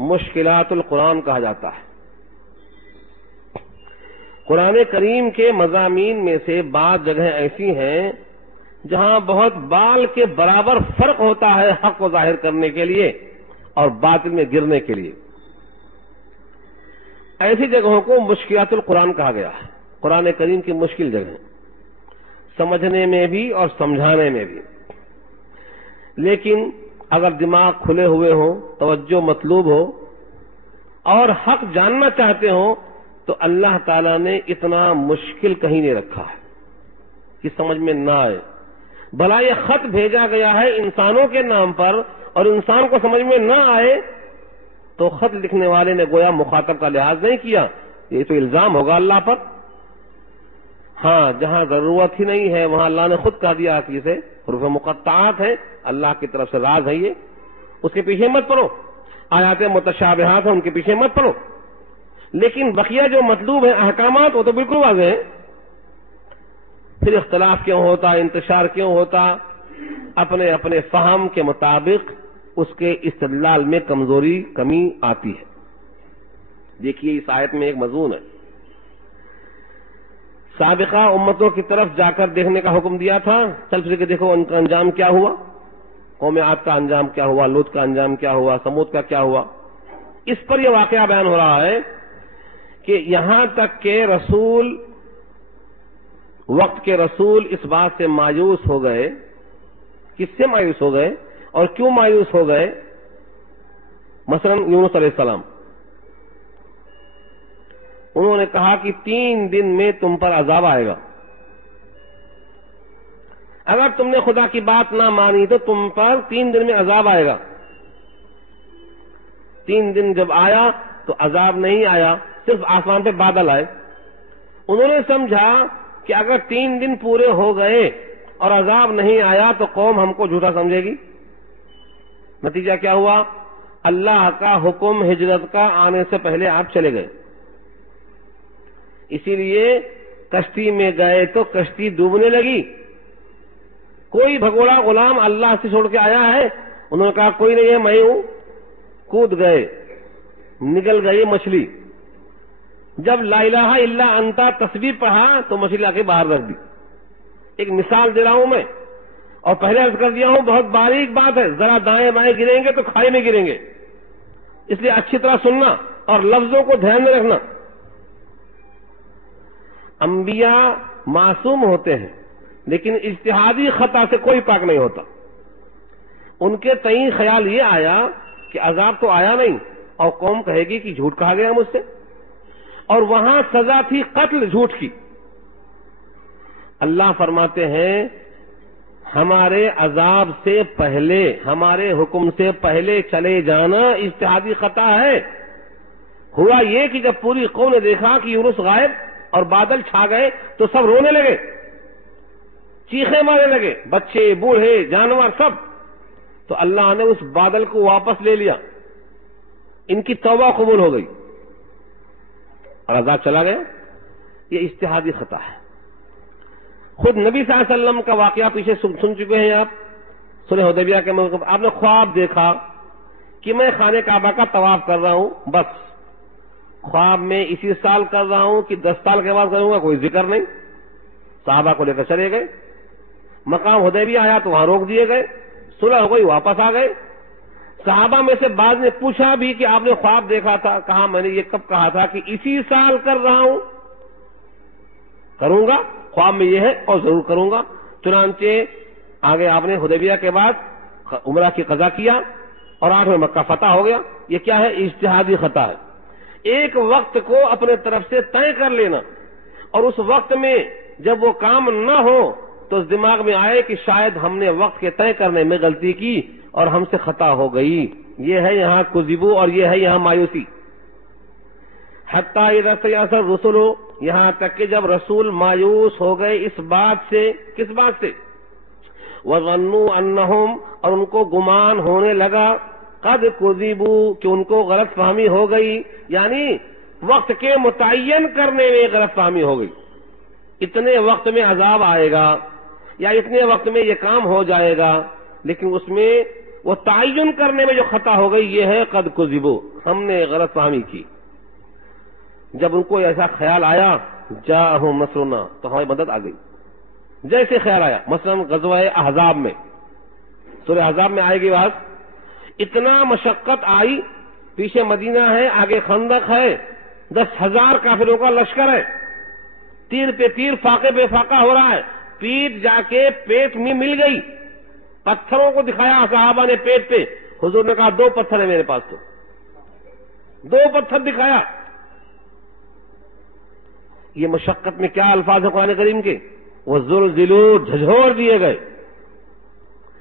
مشکلات القرآن کہا جاتا ہے. قرآن کریم کے مضامین میں سے بعض جگہیں ایسی ہیں جہاں بہت بال کے برابر فرق ہوتا ہے حق کو ظاہر کرنے کے لیے اور باطل میں گرنے کے لیے. ایسی جگہوں کو مشکلات القرآن کہا گیا ہے. قرآن کریم کی مشکل جگہیں سمجھنے میں بھی اور سمجھانے میں بھی. لیکن اگر دماغ کھلے ہوئے ہوں، توجہ مطلوب ہو اور حق جاننا چاہتے ہوں تو اللہ تعالیٰ نے اتنا مشکل کہیں نہیں رکھا ہے کہ سمجھ میں نہ آئے. بھلا یہ خط بھیجا گیا ہے انسانوں کے نام پر اور انسان کو سمجھ میں نہ آئے تو خط لکھنے والے نے گویا مخاطب کا لحاظ نہیں کیا. یہ تو الزام ہوگا اللہ پر. ہاں، جہاں ضرورت ہی نہیں ہے وہاں اللہ نے خود کہہ دیا کہ اسے حروف مقطعات ہے، اللہ کی طرف سے راز ہے، یہ اس کے پیچھے مت پڑو. آیات متشابہات ہیں، ان کے پیچھے مت پڑو. لیکن بقیہ جو مطلوب ہے احکامات وہ تو بالکل واضح ہیں. پھر اختلاف کیوں ہوتا، انتشار کیوں ہوتا؟ اپنے اپنے فہم کے مطابق اس کے استدلال میں کمزوری، کمی آتی ہے. دیکھیے اس آیت میں ایک مضمون ہے. سابقہ امتوں کی طرف جا کر دیکھنے کا حکم دیا تھا. چل پھر کے دیکھو ان کا انجام کیا ہوا. قوم عاد کا انجام کیا ہوا، لوط کا انجام کیا ہوا، سمود کا کیا ہوا. اس پر یہ واقعہ بیان ہو رہا ہے کہ یہاں تک کہ رسول، وقت کے رسول اس بات سے مایوس ہو گئے. کس سے مایوس ہو گئے اور کیوں مایوس ہو گئے؟ مثلا یونس علیہ السلام، انہوں نے کہا کہ 3 دن میں تم پر عذاب آئے گا. اگر تم نے خدا کی بات نہ مانی تو تم پر 3 دن میں عذاب آئے گا. 3 دن جب آیا تو عذاب نہیں آیا، صرف آسمان پہ بادل آئے. انہوں نے سمجھا کہ اگر 3 دن پورے ہو گئے اور عذاب نہیں آیا تو قوم ہم کو جھوٹا سمجھے گی. نتیجہ کیا ہوا؟ اللہ کا حکم ہجرت کا آنے سے پہلے آپ چلے گئے. اسی لیے کشتی میں گئے تو کشتی ڈوبنے لگی. کوئی بھگوڑا غلام اللہ سے چھوڑ کے آیا ہے؟ انہوں نے کہا کوئی نہیں ہے، میں ہوں. کود گئے، نکل گئی مچھلی. جب لا الہ الا انتا تسبیح پڑھا تو مچھلی آ کے باہر رکھ دی. ایک مثال دے رہا ہوں میں، اور پہلے عرض کر دیا ہوں بہت باریک بات ہے. ذرا دائیں بائیں گریں گے تو کھائی میں گریں گے، اس لیے اچھی طرح سننا اور لفظوں کو دھیان میں رکھنا. انبیاء معصوم ہوتے ہیں لیکن اجتہادی خطا سے کوئی پاک نہیں ہوتا. ان کے تئیں خیال یہ آیا کہ عذاب تو آیا نہیں اور قوم کہے گی کہ جھوٹ کہا گیا مجھ سے، اور وہاں سزا تھی قتل جھوٹ کی. اللہ فرماتے ہیں ہمارے عذاب سے پہلے، ہمارے حکم سے پہلے چلے جانا اجتہادی خطا ہے. ہوا یہ کہ جب پوری قوم نے دیکھا کہ یونس غائب اور بادل چھا گئے تو سب رونے لگے، چیخیں مارنے لگے، بچے، بوڑھے، جانور سب. تو اللہ نے اس بادل کو واپس لے لیا. ان کی توبہ قبول ہو گئی اور عذاب چلا گیا. یہ اجتہادی خطا ہے. خود نبی صلی اللہ علیہ وسلم کا واقعہ پیچھے سن چکے ہیں آپ. صلح حدیبیہ کے موقع پر آپ نے خواب دیکھا کہ میں خانہ کعبہ کا طواف کر رہا ہوں. بس خواب میں اسی سال کر رہا ہوں کہ 10 سال کے بعد کروں گا، کوئی ذکر نہیں. صحابہ کو لے کر چلے گئے. مقام حدیبیہ آیا تو وہاں روک دیے گئے. صلح ہو گئی، واپس آ گئے. صحابہ میں سے بعض نے پوچھا بھی کہ آپ نے خواب دیکھا تھا؟ کہا میں نے یہ کب کہا تھا کہ اسی سال کر رہا ہوں، کروں گا. خواب میں یہ ہے اور ضرور کروں گا. چنانچہ آگے آپ نے حدیبیہ کے بعد عمرہ کی قضا کیا اور 8 میں مکہ فتح ہو گیا. یہ کیا ہے؟ اجتہادی خطا ہے. ایک وقت کو اپنے طرف سے طے کر لینا اور اس وقت میں جب وہ کام نہ ہو تو اس دماغ میں آئے کہ شاید ہم نے وقت کے طے کرنے میں غلطی کی اور ہم سے خطا ہو گئی. یہ ہے یہاں کذبو اور یہ ہے یہاں مایوسی. حتیٰ اذا استیأس الرسل، یہاں تک کہ جب رسول مایوس ہو گئے اس بات سے. کس بات سے؟ وظنوا انہم، اور ان کو گمان ہونے لگا، قد کذبوا، کہ ان کو غلط فہمی ہو گئی. یعنی وقت کے متعین کرنے میں غلط فہمی ہو گئی. اتنے وقت میں عذاب آئے گا یا اتنے وقت میں یہ کام ہو جائے گا، لیکن اس میں وہ تعین کرنے میں جو خطا ہو گئی یہ ہے قد کذبوا، ہم نے غلط فہمی کی. جب ان کو ایسا خیال آیا جاءہم نصرنا، تو ہماری مدد آ گئی. جیسے خیال آیا. مثلا غزوہ احزاب میں، سورہ احزاب میں آئے گی بات، اتنا مشقت آئی، پیچھے مدینہ ہے، آگے خندق ہے، 10,000 کافروں کا لشکر ہے، تیر پہ تیر، فاقے پہ فاقہ ہو رہا ہے، پیٹ جا کے پیٹ میں مل گئی. پتھروں کو دکھایا صحابہ نے پیٹ پہ، حضور نے کہا 2 پتھر ہیں میرے پاس، تو 2 پتھر دکھایا. یہ مشقت میں کیا الفاظ ہیں قرآن کریم کے؟ وہ زلزلوا، جھنجھوڑ دیے گئے،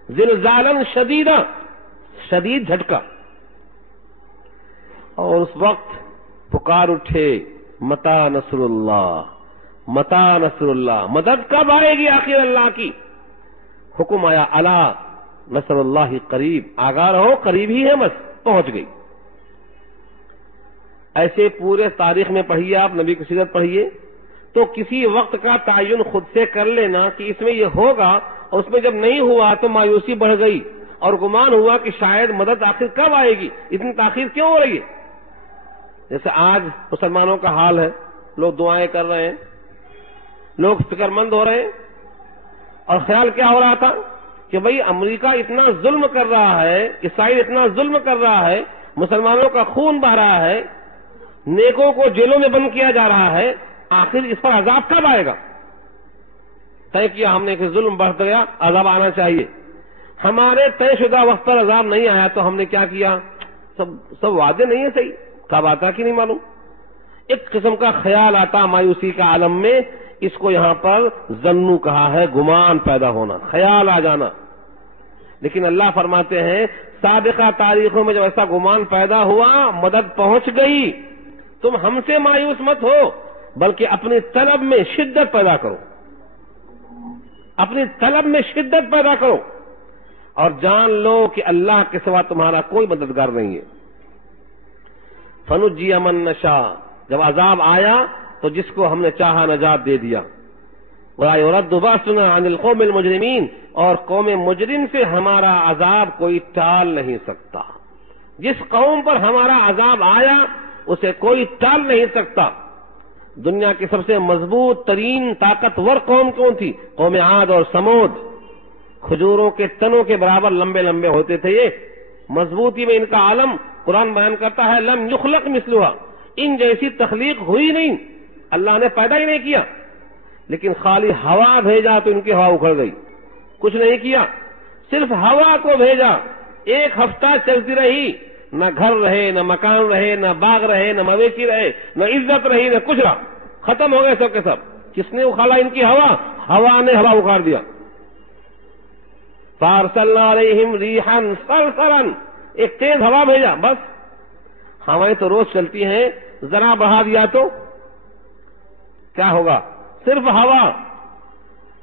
زلزالاً شدیدا، شدید جھٹکا. اور اس وقت پکار اٹھے متی نصر اللہ، متی نصر اللہ، مدد کب آئے گی آخر اللہ کی؟ حکم آیا الا نصر اللہ قریب، آگاہ رہو قریب ہی ہے، بس پہنچ گئی. ایسے پورے تاریخ میں پڑھیے آپ، نبی کی سیرت پڑھیے، تو کسی وقت کا تعین خود سے کر لینا کہ اس میں یہ ہوگا، اور اس میں جب نہیں ہوا تو مایوسی بڑھ گئی اور گمان ہوا کہ شاید مدد آخر کب آئے گی، اتنی تاخیر کیوں ہو رہی ہے؟ جیسے آج مسلمانوں کا حال ہے، لوگ دعائیں کر رہے ہیں، لوگ فکر مند ہو رہے ہیں، اور خیال کیا ہو رہا تھا کہ بھئی امریکہ اتنا ظلم کر رہا ہے، اسرائیل اتنا ظلم کر رہا ہے، مسلمانوں کا خون بہہ رہا ہے، نیکوں کو جیلوں میں بند کیا جا رہا ہے، آخر اس پر عذاب کب آئے گا؟ طے کیا ہم نے کہ ظلم بڑھ گیا، عذاب آنا چاہیے. ہمارے طے شدہ وقت پر عذاب نہیں آیا تو ہم نے کیا کیا؟ سب وعدے نہیں ہیں صحیح، کب آتا کہ نہیں معلوم. ایک قسم کا خیال آتا مایوسی کا عالم میں، اس کو یہاں پر ظنو کہا ہے، گمان پیدا ہونا، خیال آ جانا. لیکن اللہ فرماتے ہیں سابقہ تاریخوں میں جب ایسا گمان پیدا ہوا، مدد پہنچ گئی. تم ہم سے مایوس مت ہو، بلکہ اپنی طلب میں شدت پیدا کرو، اپنی طلب میں شدت پیدا کرو، اور جان لو کہ اللہ کے سوا تمہارا کوئی مددگار نہیں ہے. فنجی من نشاء، جب عذاب آیا تو جس کو ہم نے چاہا نجات دے دیا. ولا يرد باسنا عن القوم المجرمین، اور قوم مجرم سے ہمارا عذاب کوئی ٹال نہیں سکتا. جس قوم پر ہمارا عذاب آیا اسے کوئی ٹال نہیں سکتا. دنیا کی سب سے مضبوط ترین طاقتور قوم کون تھی؟ قوم عاد اور سمود. کھجوروں کے تنوں کے برابر لمبے لمبے ہوتے تھے یہ، مضبوطی میں ان کا عالم. قرآن بیان کرتا ہے لم یخلق مثلھا، ان جیسی تخلیق ہوئی نہیں، اللہ نے پیدا ہی نہیں کیا. لیکن خالی ہوا بھیجا تو ان کی ہوا اکھڑ گئی، کچھ نہیں کیا، صرف ہوا کو بھیجا، 1 ہفتہ چلتی رہی، نہ گھر رہے، نہ مکان رہے، نہ باغ رہے، نہ مویشی رہے، نہ عزت رہی، نہ کچھ رہا، ختم ہو گئے سب کے سب. کس نے اکھاڑا ان کی ہوا؟ ہوا نے ہوا اکھاڑ دیا. فارسلنا علیہم ریحا صرصرا، ایک تیز ہوا بھیجا، بس. ہوائیں تو روز چلتی ہیں، ذرا بڑھا دیا تو کیا ہوگا؟ صرف ہوا.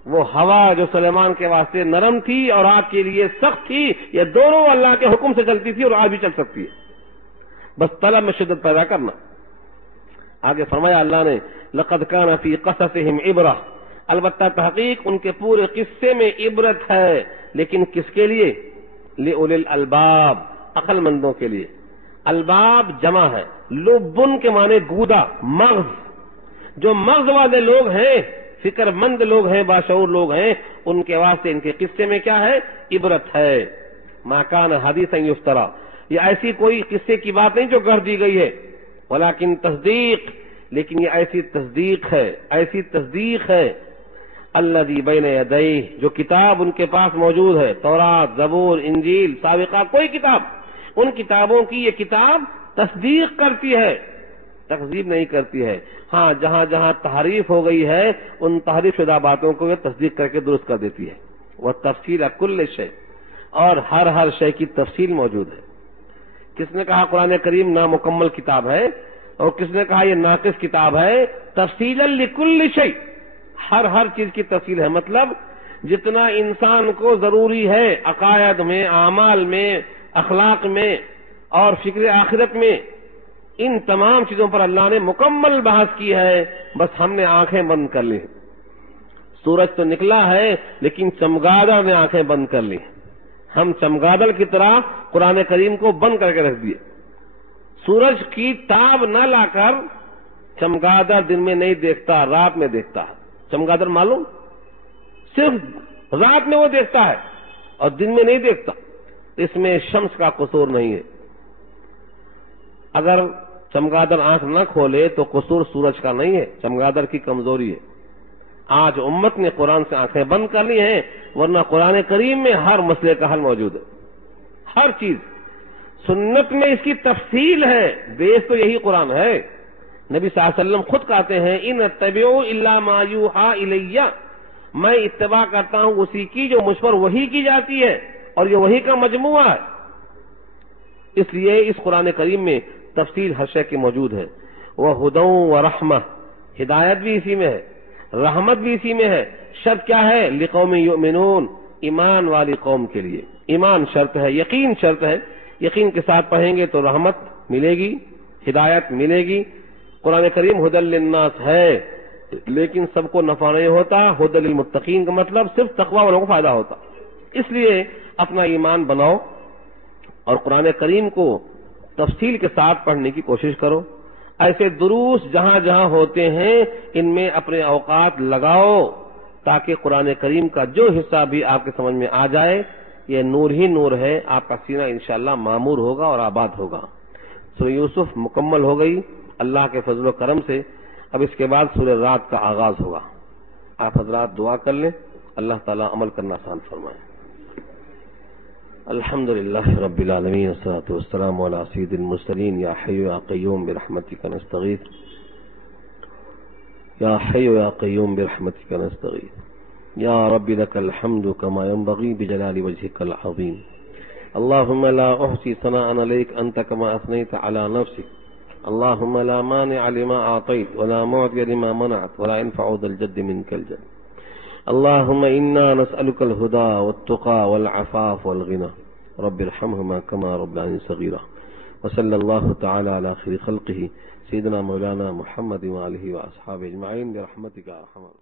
وہ ہوا جو سلیمان کے واسطے نرم تھی اور آگ کے لیے سخت تھی، یہ دونوں اللہ کے حکم سے چلتی تھی اور آج بھی چل سکتی ہے، بس طلب میں شدت پیدا کرنا. آگے فرمایا اللہ نے لقد کان فی قصصہم عبرہ، البتہ تحقیق ان کے پورے قصے میں عبرت ہے، لیکن کس کے لیے؟ لأولی الالباب، عقل مندوں کے لیے. الباب جمع ہے، لبن کے معنی گودا، مغز. جو مغز والے لوگ ہیں، فکر مند لوگ ہیں، باشعور لوگ ہیں، ان کے واسطے ان کے قصے میں کیا ہے؟ عبرت ہے. ما کان حدیثا یفترا، یہ ایسی کوئی قصے کی بات نہیں جو گڑھ دی گئی ہے، ولیکن تصدیق، لیکن یہ ایسی تصدیق ہے، ایسی تصدیق ہے الذی بین یدیہ، جو کتاب ان کے پاس موجود ہے، تورات، زبور، انجیل، سابقہ، کوئی کتاب، ان کتابوں کی یہ کتاب تصدیق کرتی ہے، تکذیب نہیں کرتی ہے. ہاں جہاں جہاں تحریف ہو گئی ہے ان تحریف شدہ باتوں کو یہ تصدیق کر کے درست کر دیتی ہے. وہ تفصیل کل شے، اور ہر شے کی تفصیل موجود ہے. کس نے کہا قرآن کریم نامکمل کتاب ہے، اور کس نے کہا یہ ناقص کتاب ہے؟ تفصیلا لکل شے، ہر چیز کی تفصیل ہے. مطلب جتنا انسان کو ضروری ہے عقائد میں، اعمال میں، اخلاق میں اور فکر آخرت میں، ان تمام چیزوں پر اللہ نے مکمل بحث کی ہے، بس ہم نے آنکھیں بند کر لی. سورج تو نکلا ہے لیکن چمگادڑ نے آنکھیں بند کر لی. ہم چمگادڑ کی طرح قرآن کریم کو بند کر کے رکھ دیے. سورج کی تاب نہ لا کر چمگادڑ دن میں نہیں دیکھتا، رات میں دیکھتا ہے. چمگادڑ معلوم؟ صرف رات میں وہ دیکھتا ہے اور دن میں نہیں دیکھتا، اس میں شمس کا قصور نہیں ہے۔ اگر چمگادڑ آنکھ نہ کھولے تو قصور سورج کا نہیں ہے، چمگادڑ کی کمزوری ہے۔ آج امت نے قرآن سے آنکھیں بند کر لی ہیں، ورنہ قرآن کریم میں ہر مسئلے کا حل موجود ہے، ہر چیز۔ سنت میں اس کی تفصیل ہے، بیس تو یہی قرآن ہے۔ نبی صلی اللہ علیہ وسلم خود کہتے ہیں ان اتبعوا الا ما یوحی الی، میں اتباع کرتا ہوں اسی کی جو مجھ پر وحی کی جاتی ہے، اور یہ وحی کا مجموعہ ہے۔ اس لیے اس قرآن کریم میں تفصیل ہر شے کی موجود ہے۔ وہدی ورحمہ، ہدایت بھی اسی میں ہے، رحمت بھی اسی میں ہے۔ شرط کیا ہے؟ لقوم یؤمنون، ایمان والی قوم کے لیے۔ ایمان شرط ہے، یقین شرط ہے، یقین کے ساتھ پڑھیں گے تو رحمت ملے گی، ہدایت ملے گی۔ قرآن کریم ہدی للناس ہے، لیکن سب کو نفع نہیں ہوتا۔ ہدی للمتقین کا مطلب صرف تقوی والوں کو فائدہ ہوتا۔ اس لیے اپنا ایمان بناؤ اور قرآن کریم کو تفصیل کے ساتھ پڑھنے کی کوشش کرو۔ ایسے دروس جہاں جہاں ہوتے ہیں ان میں اپنے اوقات لگاؤ، تاکہ قرآن کریم کا جو حصہ بھی آپ کے سمجھ میں آ جائے، یہ نور ہی نور ہے، آپ کا سینہ انشاءاللہ معمور ہوگا اور آباد ہوگا۔ سورہ یوسف مکمل ہو گئی اللہ کے فضل و کرم سے۔ اب اس کے بعد سورہ رات کا آغاز ہوگا۔ آپ حضرات دعا کر لیں، اللہ تعالیٰ عمل کرنا آسان فرمائے۔ الحمد للہ رب العالمین، والصلاة والسلام علی سید المرسلین۔ یا حی یا قیوم برحمتک نستغیث، یا حی یا قیوم برحمتک نستغیث، یا رب لک الحمد کما ينبغی بجلال وجهک العظیم۔ اللهم لا احصی ثناء علیک انت کما اثنیت علی نفسک، اللهم لا مانع لما اعطیت ولا معطی لما منعت ولا ينفع ذا الجد منك الجد۔ اللهم إنا نسألك الهدى والتقى والعفاف والغنى، رب ارحمهما كما ربياني صغيرا۔ وصلى الله تعالى على خير خلقه سيدنا مولانا محمد وآله وأصحابه أجمعين برحمتك يا أرحم الراحمين۔